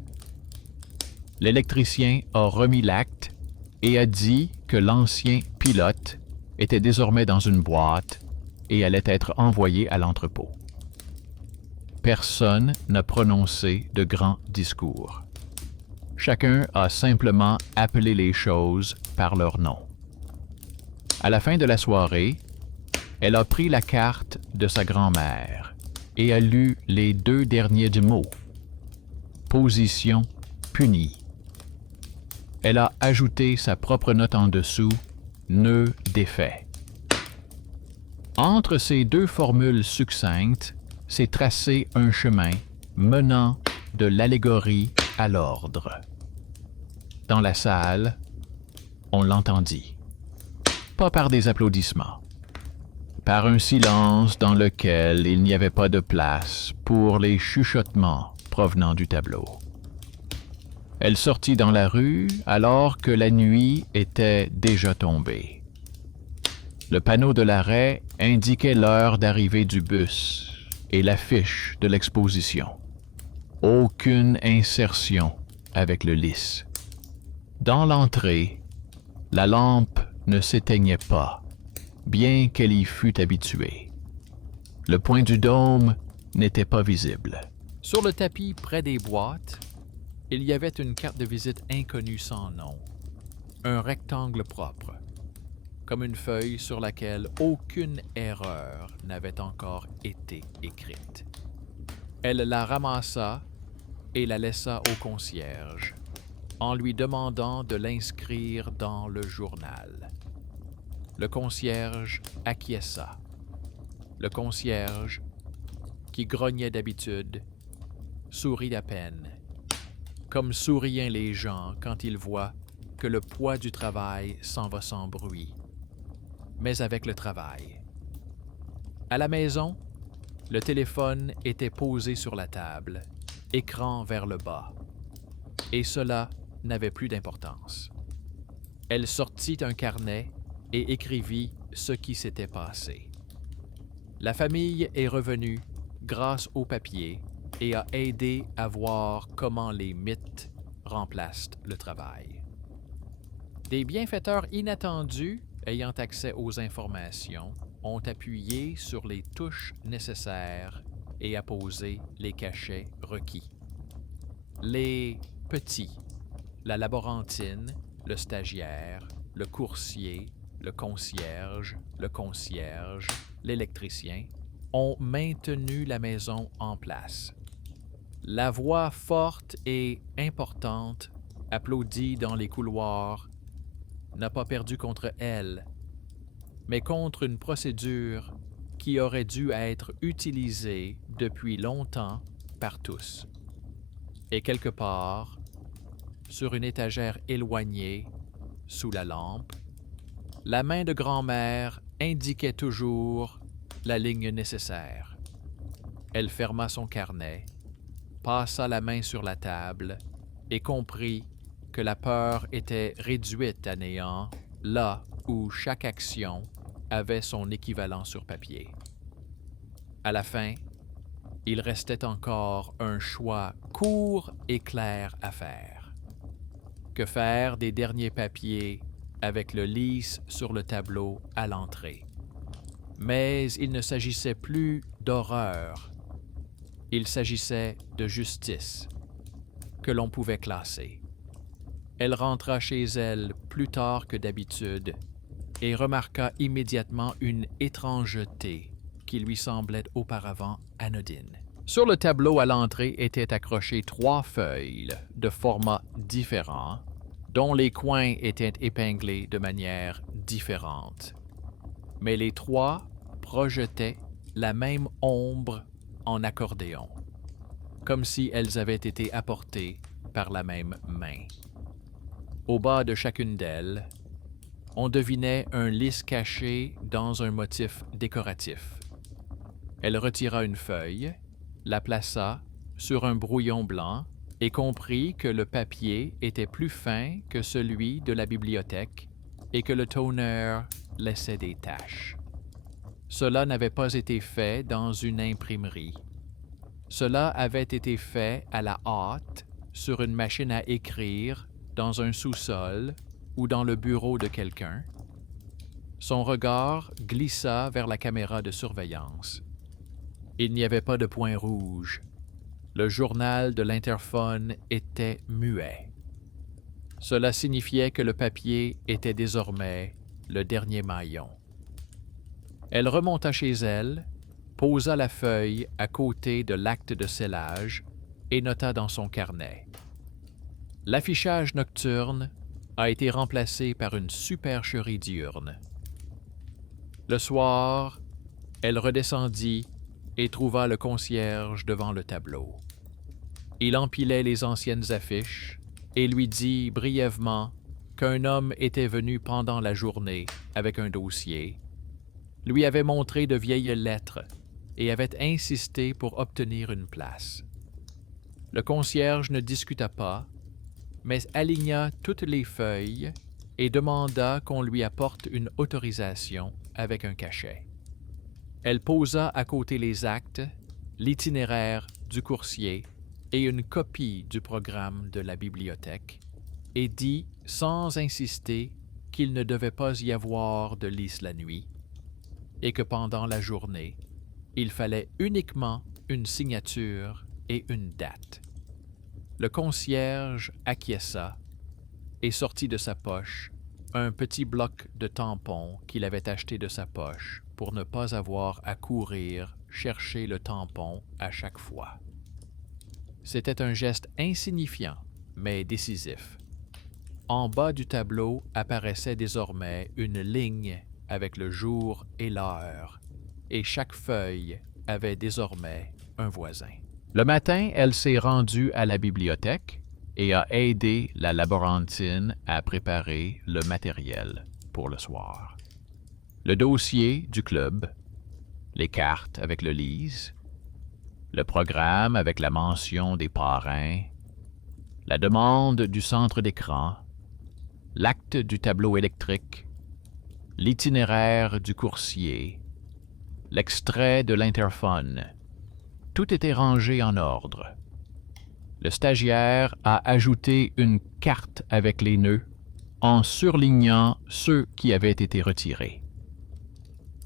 L'électricien a remis l'acte et a dit que l'ancien pilote était désormais dans une boîte et allait être envoyé à l'entrepôt. Personne n'a prononcé de grands discours. Chacun a simplement appelé les choses par leur nom. À la fin de la soirée, elle a pris la carte de sa grand-mère et a lu les 2 derniers mots. Position punie. Elle a ajouté sa propre note en dessous, nœud défait. Entre ces 2 formules succinctes, s'est tracé un chemin menant de l'allégorie à l'ordre. Dans la salle, on l'entendit. Pas par des applaudissements, par un silence dans lequel il n'y avait pas de place pour les chuchotements provenant du tableau. Elle sortit dans la rue alors que la nuit était déjà tombée. Le panneau de l'arrêt indiquait l'heure d'arrivée du bus et l'affiche de l'exposition. Aucune insertion avec le lys. Dans l'entrée, la lampe ne s'éteignait pas, bien qu'elle y fût habituée. Le point du dôme n'était pas visible. Sur le tapis près des boîtes, il y avait une carte de visite inconnue sans nom, un rectangle propre, comme une feuille sur laquelle aucune erreur n'avait encore été écrite. Elle la ramassa et la laissa au concierge, en lui demandant de l'inscrire dans le journal. Le concierge acquiesça. Le concierge, qui grognait d'habitude, sourit à peine, comme sourient les gens quand ils voient que le poids du travail s'en va sans bruit, mais avec le travail. À la maison, le téléphone était posé sur la table, écran vers le bas, et cela n'avait plus d'importance. Elle sortit un carnet et écrivit ce qui s'était passé. La famille est revenue grâce au papier et a aidé à voir comment les mythes remplacent le travail. Des bienfaiteurs inattendus ayant accès aux informations ont appuyé sur les touches nécessaires et apposé les cachets requis. Les petits, la laborantine, le stagiaire, le coursier, le concierge, l'électricien, ont maintenu la maison en place. La voix forte et importante, applaudie dans les couloirs, n'a pas perdu contre elle, mais contre une procédure qui aurait dû être utilisée depuis longtemps par tous. Et quelque part, sur une étagère éloignée, sous la lampe, la main de grand-mère indiquait toujours la ligne nécessaire. Elle ferma son carnet, passa la main sur la table et comprit que la peur était réduite à néant là où chaque action avait son équivalent sur papier. À la fin, il restait encore un choix court et clair à faire. Que faire des derniers papiers avec le lys sur le tableau à l'entrée? Mais il ne s'agissait plus d'horreur. Il s'agissait de justice, que l'on pouvait classer. Elle rentra chez elle plus tard que d'habitude et remarqua immédiatement une étrangeté qui lui semblait auparavant anodine. Sur le tableau à l'entrée étaient accrochées 3 feuilles de formats différents, dont les coins étaient épinglés de manière différente. Mais les trois projetaient la même ombre en accordéon, comme si elles avaient été apportées par la même main. Au bas de chacune d'elles, on devinait un lys caché dans un motif décoratif. Elle retira une feuille, la plaça sur un brouillon blanc et comprit que le papier était plus fin que celui de la bibliothèque et que le toner laissait des taches. Cela n'avait pas été fait dans une imprimerie. Cela avait été fait à la hâte sur une machine à écrire dans un sous-sol ou dans le bureau de quelqu'un. Son regard glissa vers la caméra de surveillance. Il n'y avait pas de point rouge. Le journal de l'interphone était muet. Cela signifiait que le papier était désormais le dernier maillon. Elle remonta chez elle, posa la feuille à côté de l'acte de scellage et nota dans son carnet. L'affichage nocturne a été remplacé par une supercherie diurne. Le soir, elle redescendit et trouva le concierge devant le tableau. Il empilait les anciennes affiches et lui dit brièvement qu'un homme était venu pendant la journée avec un dossier, lui avait montré de vieilles lettres et avait insisté pour obtenir une place. Le concierge ne discuta pas, mais aligna toutes les feuilles et demanda qu'on lui apporte une autorisation avec un cachet. Elle posa à côté les actes, l'itinéraire du coursier et une copie du programme de la bibliothèque et dit sans insister qu'il ne devait pas y avoir de lys la nuit et que pendant la journée, il fallait uniquement une signature et une date. Le concierge acquiesça et sortit de sa poche un petit bloc de tampons qu'il avait acheté de sa poche pour ne pas avoir à courir chercher le tampon à chaque fois. C'était un geste insignifiant, mais décisif. En bas du tableau apparaissait désormais une ligne avec le jour et l'heure, et chaque feuille avait désormais un voisin. Le matin, elle s'est rendue à la bibliothèque et a aidé la laborantine à préparer le matériel pour le soir. Le dossier du club, les cartes avec le lys, le programme avec la mention des parrains, la demande du centre d'écran, l'acte du tableau électrique, l'itinéraire du coursier, l'extrait de l'interphone. Tout était rangé en ordre. Le stagiaire a ajouté une carte avec les nœuds en surlignant ceux qui avaient été retirés.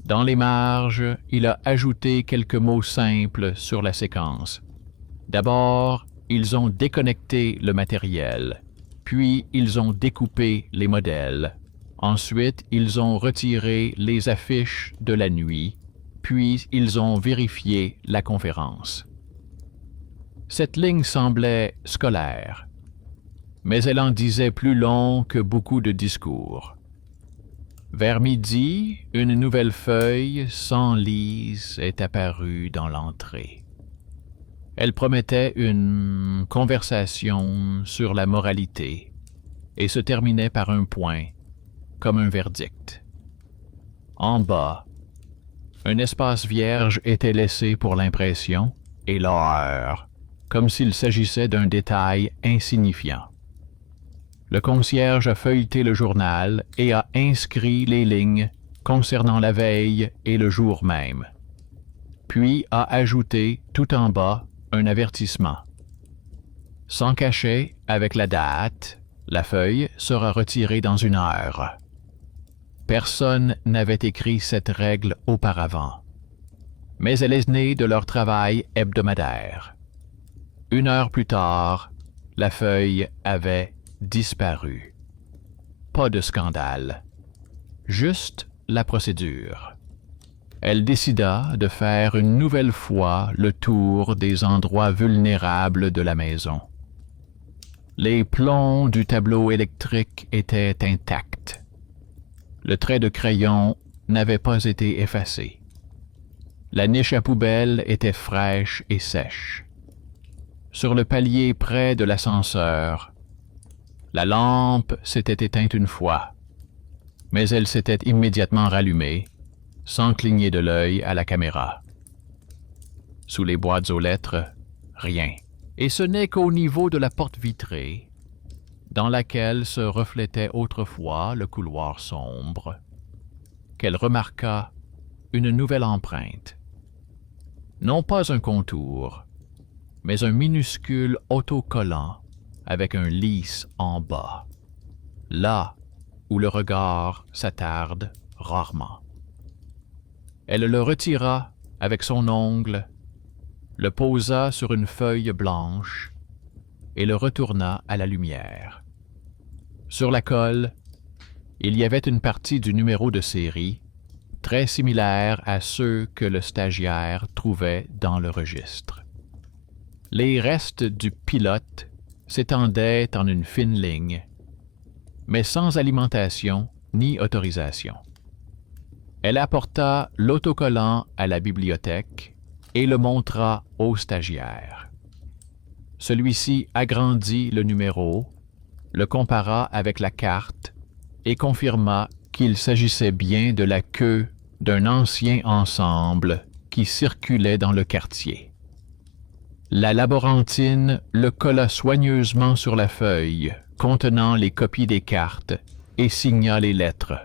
Dans les marges, il a ajouté quelques mots simples sur la séquence. D'abord, ils ont déconnecté le matériel, puis ils ont découpé les modèles. Ensuite, ils ont retiré les affiches de la nuit, puis ils ont vérifié la conférence. Cette ligne semblait scolaire, mais elle en disait plus long que beaucoup de discours. Vers midi, une nouvelle feuille sans lys est apparue dans l'entrée. Elle promettait une conversation sur la moralité et se terminait par un point, comme un verdict. En bas, un espace vierge était laissé pour l'impression et l'horreur, comme s'il s'agissait d'un détail insignifiant. Le concierge a feuilleté le journal et a inscrit les lignes concernant la veille et le jour même, puis a ajouté tout en bas un avertissement. Sans cachet, avec la date, la feuille sera retirée dans 1 heure. Personne n'avait écrit cette règle auparavant, mais elle est née de leur travail hebdomadaire. 1 heure plus tard, la feuille avait disparu. Pas de scandale, juste la procédure. Elle décida de faire une nouvelle fois le tour des endroits vulnérables de la maison. Les plombs du tableau électrique étaient intacts. Le trait de crayon n'avait pas été effacé. La niche à poubelle était fraîche et sèche. Sur le palier près de l'ascenseur, la lampe s'était éteinte une fois, mais elle s'était immédiatement rallumée, sans cligner de l'œil à la caméra. Sous les boîtes aux lettres, rien. Et ce n'est qu'au niveau de la porte vitrée, dans laquelle se reflétait autrefois le couloir sombre, qu'elle remarqua une nouvelle empreinte. Non pas un contour, mais un minuscule autocollant avec un lisse en bas, là où le regard s'attarde rarement. Elle le retira avec son ongle, le posa sur une feuille blanche et le retourna à la lumière. Sur la colle, il y avait une partie du numéro de série très similaire à ceux que le stagiaire trouvait dans le registre. Les restes du pilote s'étendaient en une fine ligne, mais sans alimentation ni autorisation. Elle apporta l'autocollant à la bibliothèque et le montra au stagiaire. Celui-ci agrandit le numéro, le compara avec la carte et confirma qu'il s'agissait bien de la queue d'un ancien ensemble qui circulait dans le quartier. La laborantine le colla soigneusement sur la feuille contenant les copies des cartes et signa les lettres.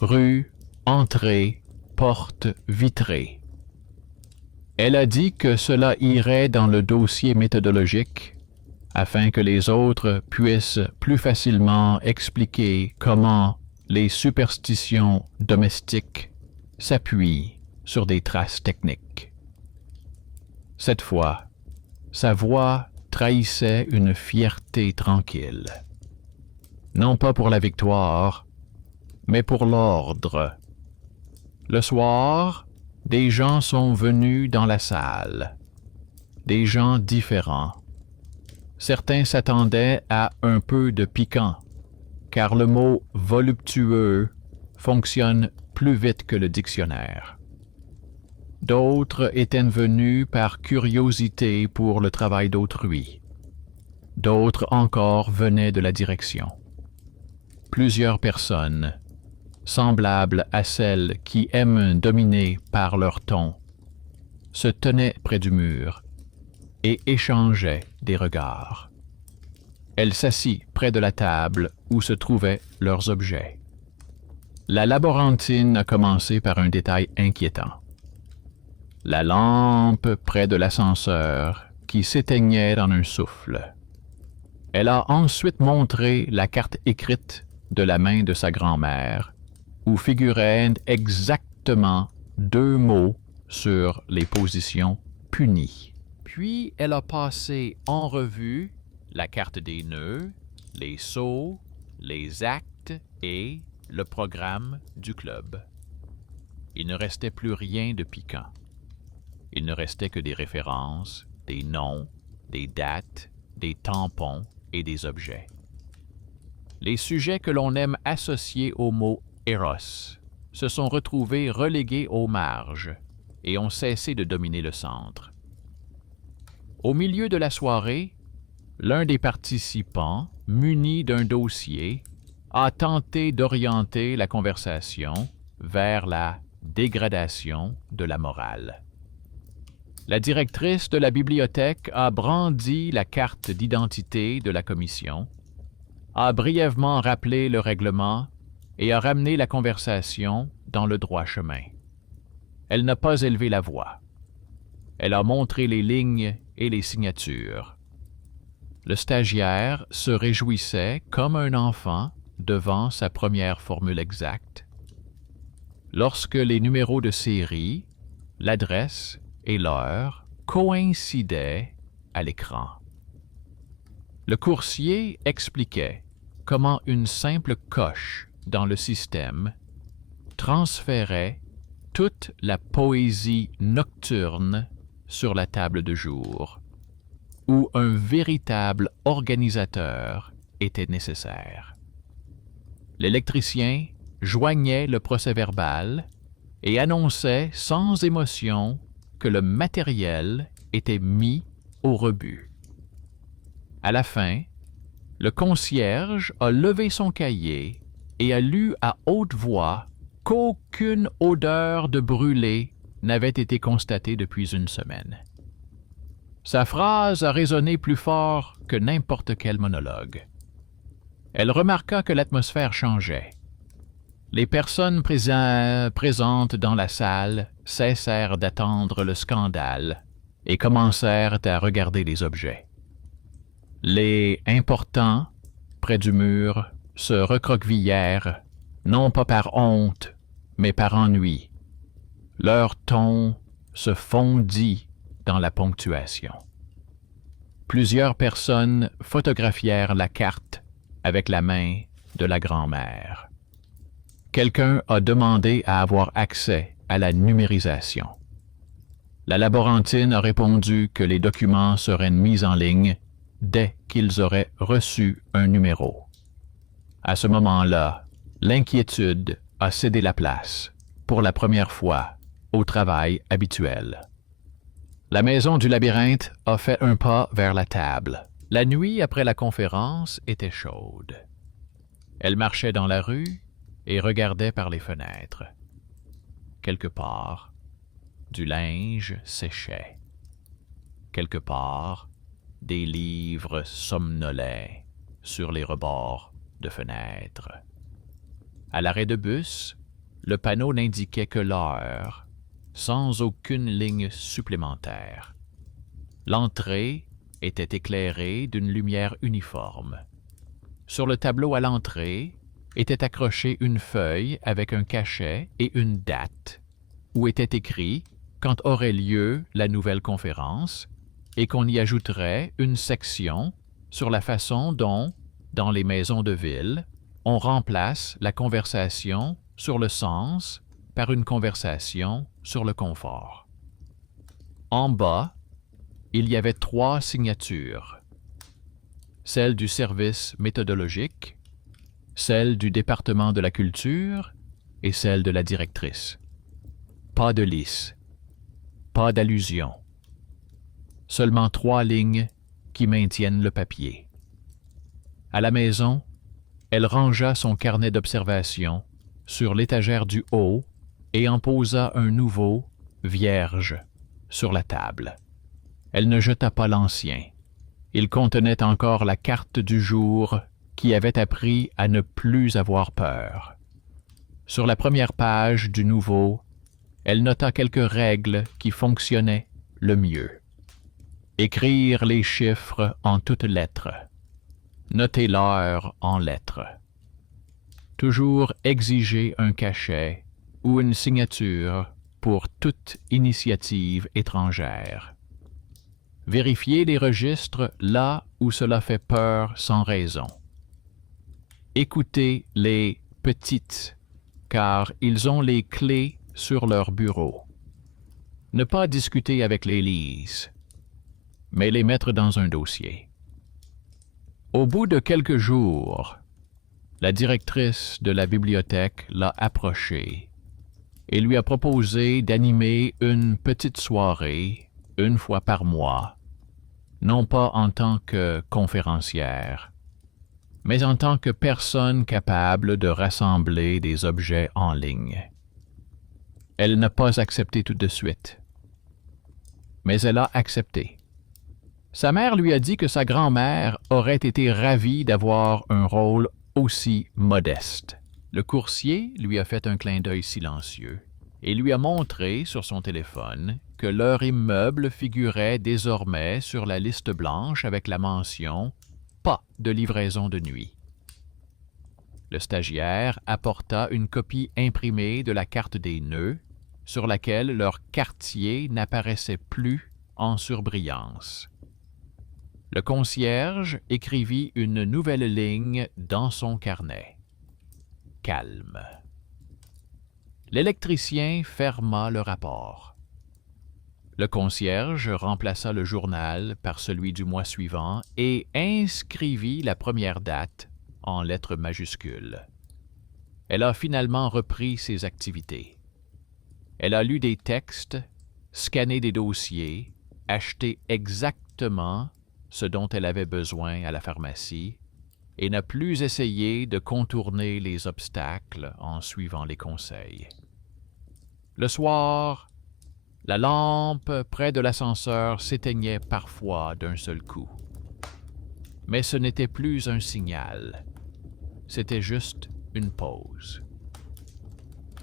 Rue, entrée, porte vitrée. Elle a dit que cela irait dans le dossier méthodologique afin que les autres puissent plus facilement expliquer comment les superstitions domestiques s'appuient sur des traces techniques. Cette fois, sa voix trahissait une fierté tranquille. Non pas pour la victoire, mais pour l'ordre. Le soir, des gens sont venus dans la salle, des gens différents. Certains s'attendaient à un peu de piquant, car le mot voluptueux fonctionne plus vite que le dictionnaire. D'autres étaient venus par curiosité pour le travail d'autrui. D'autres encore venaient de la direction. Plusieurs personnes, semblables à celles qui aiment dominer par leur ton, se tenaient près du mur et échangeaient des regards. Elle s'assit près de la table où se trouvaient leurs objets. La laborantine a commencé par un détail inquiétant. La lampe près de l'ascenseur qui s'éteignait en un souffle. Elle a ensuite montré la carte écrite de la main de sa grand-mère, où figuraient exactement 2 mots sur les positions punies. Puis elle a passé en revue la carte des nœuds, les sauts, les actes et le programme du club. Il ne restait plus rien de piquant. Il ne restait que des références, des noms, des dates, des tampons et des objets. Les sujets que l'on aime associer au mot « Eros » se sont retrouvés relégués aux marges et ont cessé de dominer le centre. Au milieu de la soirée, l'un des participants, muni d'un dossier, a tenté d'orienter la conversation vers la dégradation de la morale. La directrice de la bibliothèque a brandi la carte d'identité de la commission, a brièvement rappelé le règlement et a ramené la conversation dans le droit chemin. Elle n'a pas élevé la voix. Elle a montré les lignes et les signatures. Le stagiaire se réjouissait comme un enfant devant sa première formule exacte. Lorsque les numéros de série, l'adresse et l'heure coïncidaient à l'écran. Le coursier expliquait comment une simple coche dans le système transférait toute la poésie nocturne sur la table de jour, où un véritable organisateur était nécessaire. L'électricien joignait le procès-verbal et annonçait sans émotion que le matériel était mis au rebut. À la fin, le concierge a levé son cahier et a lu à haute voix qu'aucune odeur de brûlé n'avait été constatée depuis une semaine. Sa phrase a résonné plus fort que n'importe quel monologue. Elle remarqua que l'atmosphère changeait. Les personnes présentes dans la salle cessèrent d'attendre le scandale et commencèrent à regarder les objets. Les importants, près du mur, se recroquevillèrent, non pas par honte, mais par ennui. Leur ton se fondit dans la ponctuation. Plusieurs personnes photographièrent la carte avec la main de la grand-mère. Quelqu'un a demandé à avoir accès à la numérisation. La laborantine a répondu que les documents seraient mis en ligne dès qu'ils auraient reçu un numéro. À ce moment-là, l'inquiétude a cédé la place, pour la première fois, au travail habituel. La maison du labyrinthe a fait un pas vers la table. La nuit après la conférence était chaude. Elle marchait dans la rue et regardait par les fenêtres. Quelque part, du linge séchait. Quelque part, des livres somnolaient sur les rebords de fenêtres. À l'arrêt de bus, le panneau n'indiquait que l'heure, sans aucune ligne supplémentaire. L'entrée était éclairée d'une lumière uniforme. Sur le tableau à l'entrée était accrochée une feuille avec un cachet et une date, où était écrit quand aurait lieu la nouvelle conférence et qu'on y ajouterait une section sur la façon dont, dans les maisons de ville, on remplace la conversation sur le sens par une conversation sur le confort. En bas, il y avait 3 signatures. Celle du service méthodologique, celle du département de la culture et celle de la directrice. Pas de lice, pas d'allusion. Seulement 3 lignes qui maintiennent le papier. À la maison, elle rangea son carnet d'observation sur l'étagère du haut et en posa un nouveau, vierge, sur la table. Elle ne jeta pas l'ancien. Il contenait encore la carte du jour qui avait appris à ne plus avoir peur. Sur la première page du nouveau, elle nota quelques règles qui fonctionnaient le mieux. Écrire les chiffres en toutes lettres. Noter l'heure en lettres. Toujours exiger un cachet ou une signature pour toute initiative étrangère. Vérifier les registres là où cela fait peur sans raison. Écouter les petites, car ils ont les clés sur leur bureau. Ne pas discuter avec les lises, mais les mettre dans un dossier. Au bout de quelques jours, la directrice de la bibliothèque l'a approché et lui a proposé d'animer une petite soirée une fois par mois, non pas en tant que conférencière, mais en tant que personne capable de rassembler des objets en ligne. Elle n'a pas accepté tout de suite, mais elle a accepté. Sa mère lui a dit que sa grand-mère aurait été ravie d'avoir un rôle aussi modeste. Le coursier lui a fait un clin d'œil silencieux et lui a montré sur son téléphone que leur immeuble figurait désormais sur la liste blanche avec la mention « Pas de livraison de nuit ». Le stagiaire apporta une copie imprimée de la carte des nœuds sur laquelle leur quartier n'apparaissait plus en surbrillance. Le concierge écrivit une nouvelle ligne dans son carnet. « Calme. » L'électricien ferma le rapport. Le concierge remplaça le journal par celui du mois suivant et inscrivit la première date en lettres majuscules. Elle a finalement repris ses activités. Elle a lu des textes, scanné des dossiers, acheté exactement ce dont elle avait besoin à la pharmacie et n'a plus essayé de contourner les obstacles en suivant les conseils. Le soir, la lampe près de l'ascenseur s'éteignait parfois d'un seul coup. Mais ce n'était plus un signal, c'était juste une pause.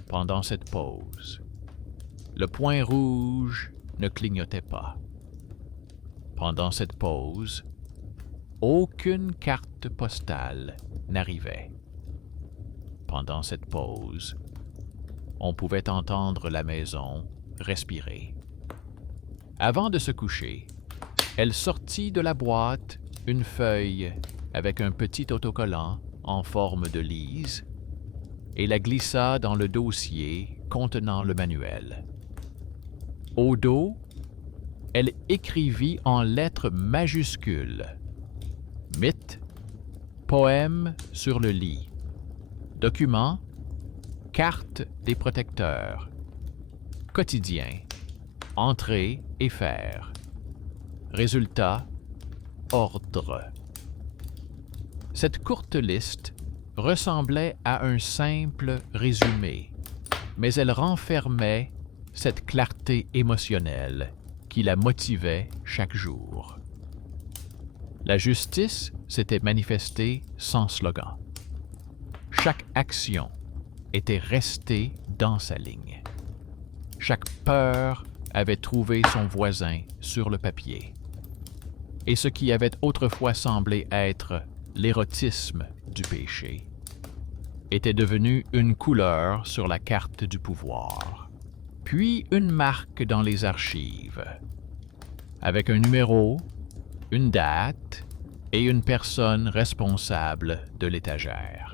Pendant cette pause, le point rouge ne clignotait pas. Pendant cette pause, aucune carte postale n'arrivait. Pendant cette pause, on pouvait entendre la maison respirer. Avant de se coucher, elle sortit de la boîte une feuille avec un petit autocollant en forme de lise et la glissa dans le dossier contenant le manuel. Au dos, elle écrivit en lettres majuscules « Mythe, poème sur le lit, document, carte des protecteurs, quotidien, entrée et faire, résultat, ordre ». Cette courte liste ressemblait à un simple résumé, mais elle renfermait cette clarté émotionnelle qui la motivait chaque jour. La justice s'était manifestée sans slogan. Chaque action était restée dans sa ligne. Chaque peur avait trouvé son voisin sur le papier. Et ce qui avait autrefois semblé être l'érotisme du péché était devenu une couleur sur la carte du pouvoir, puis une marque dans les archives, avec un numéro, une date et une personne responsable de l'étagère.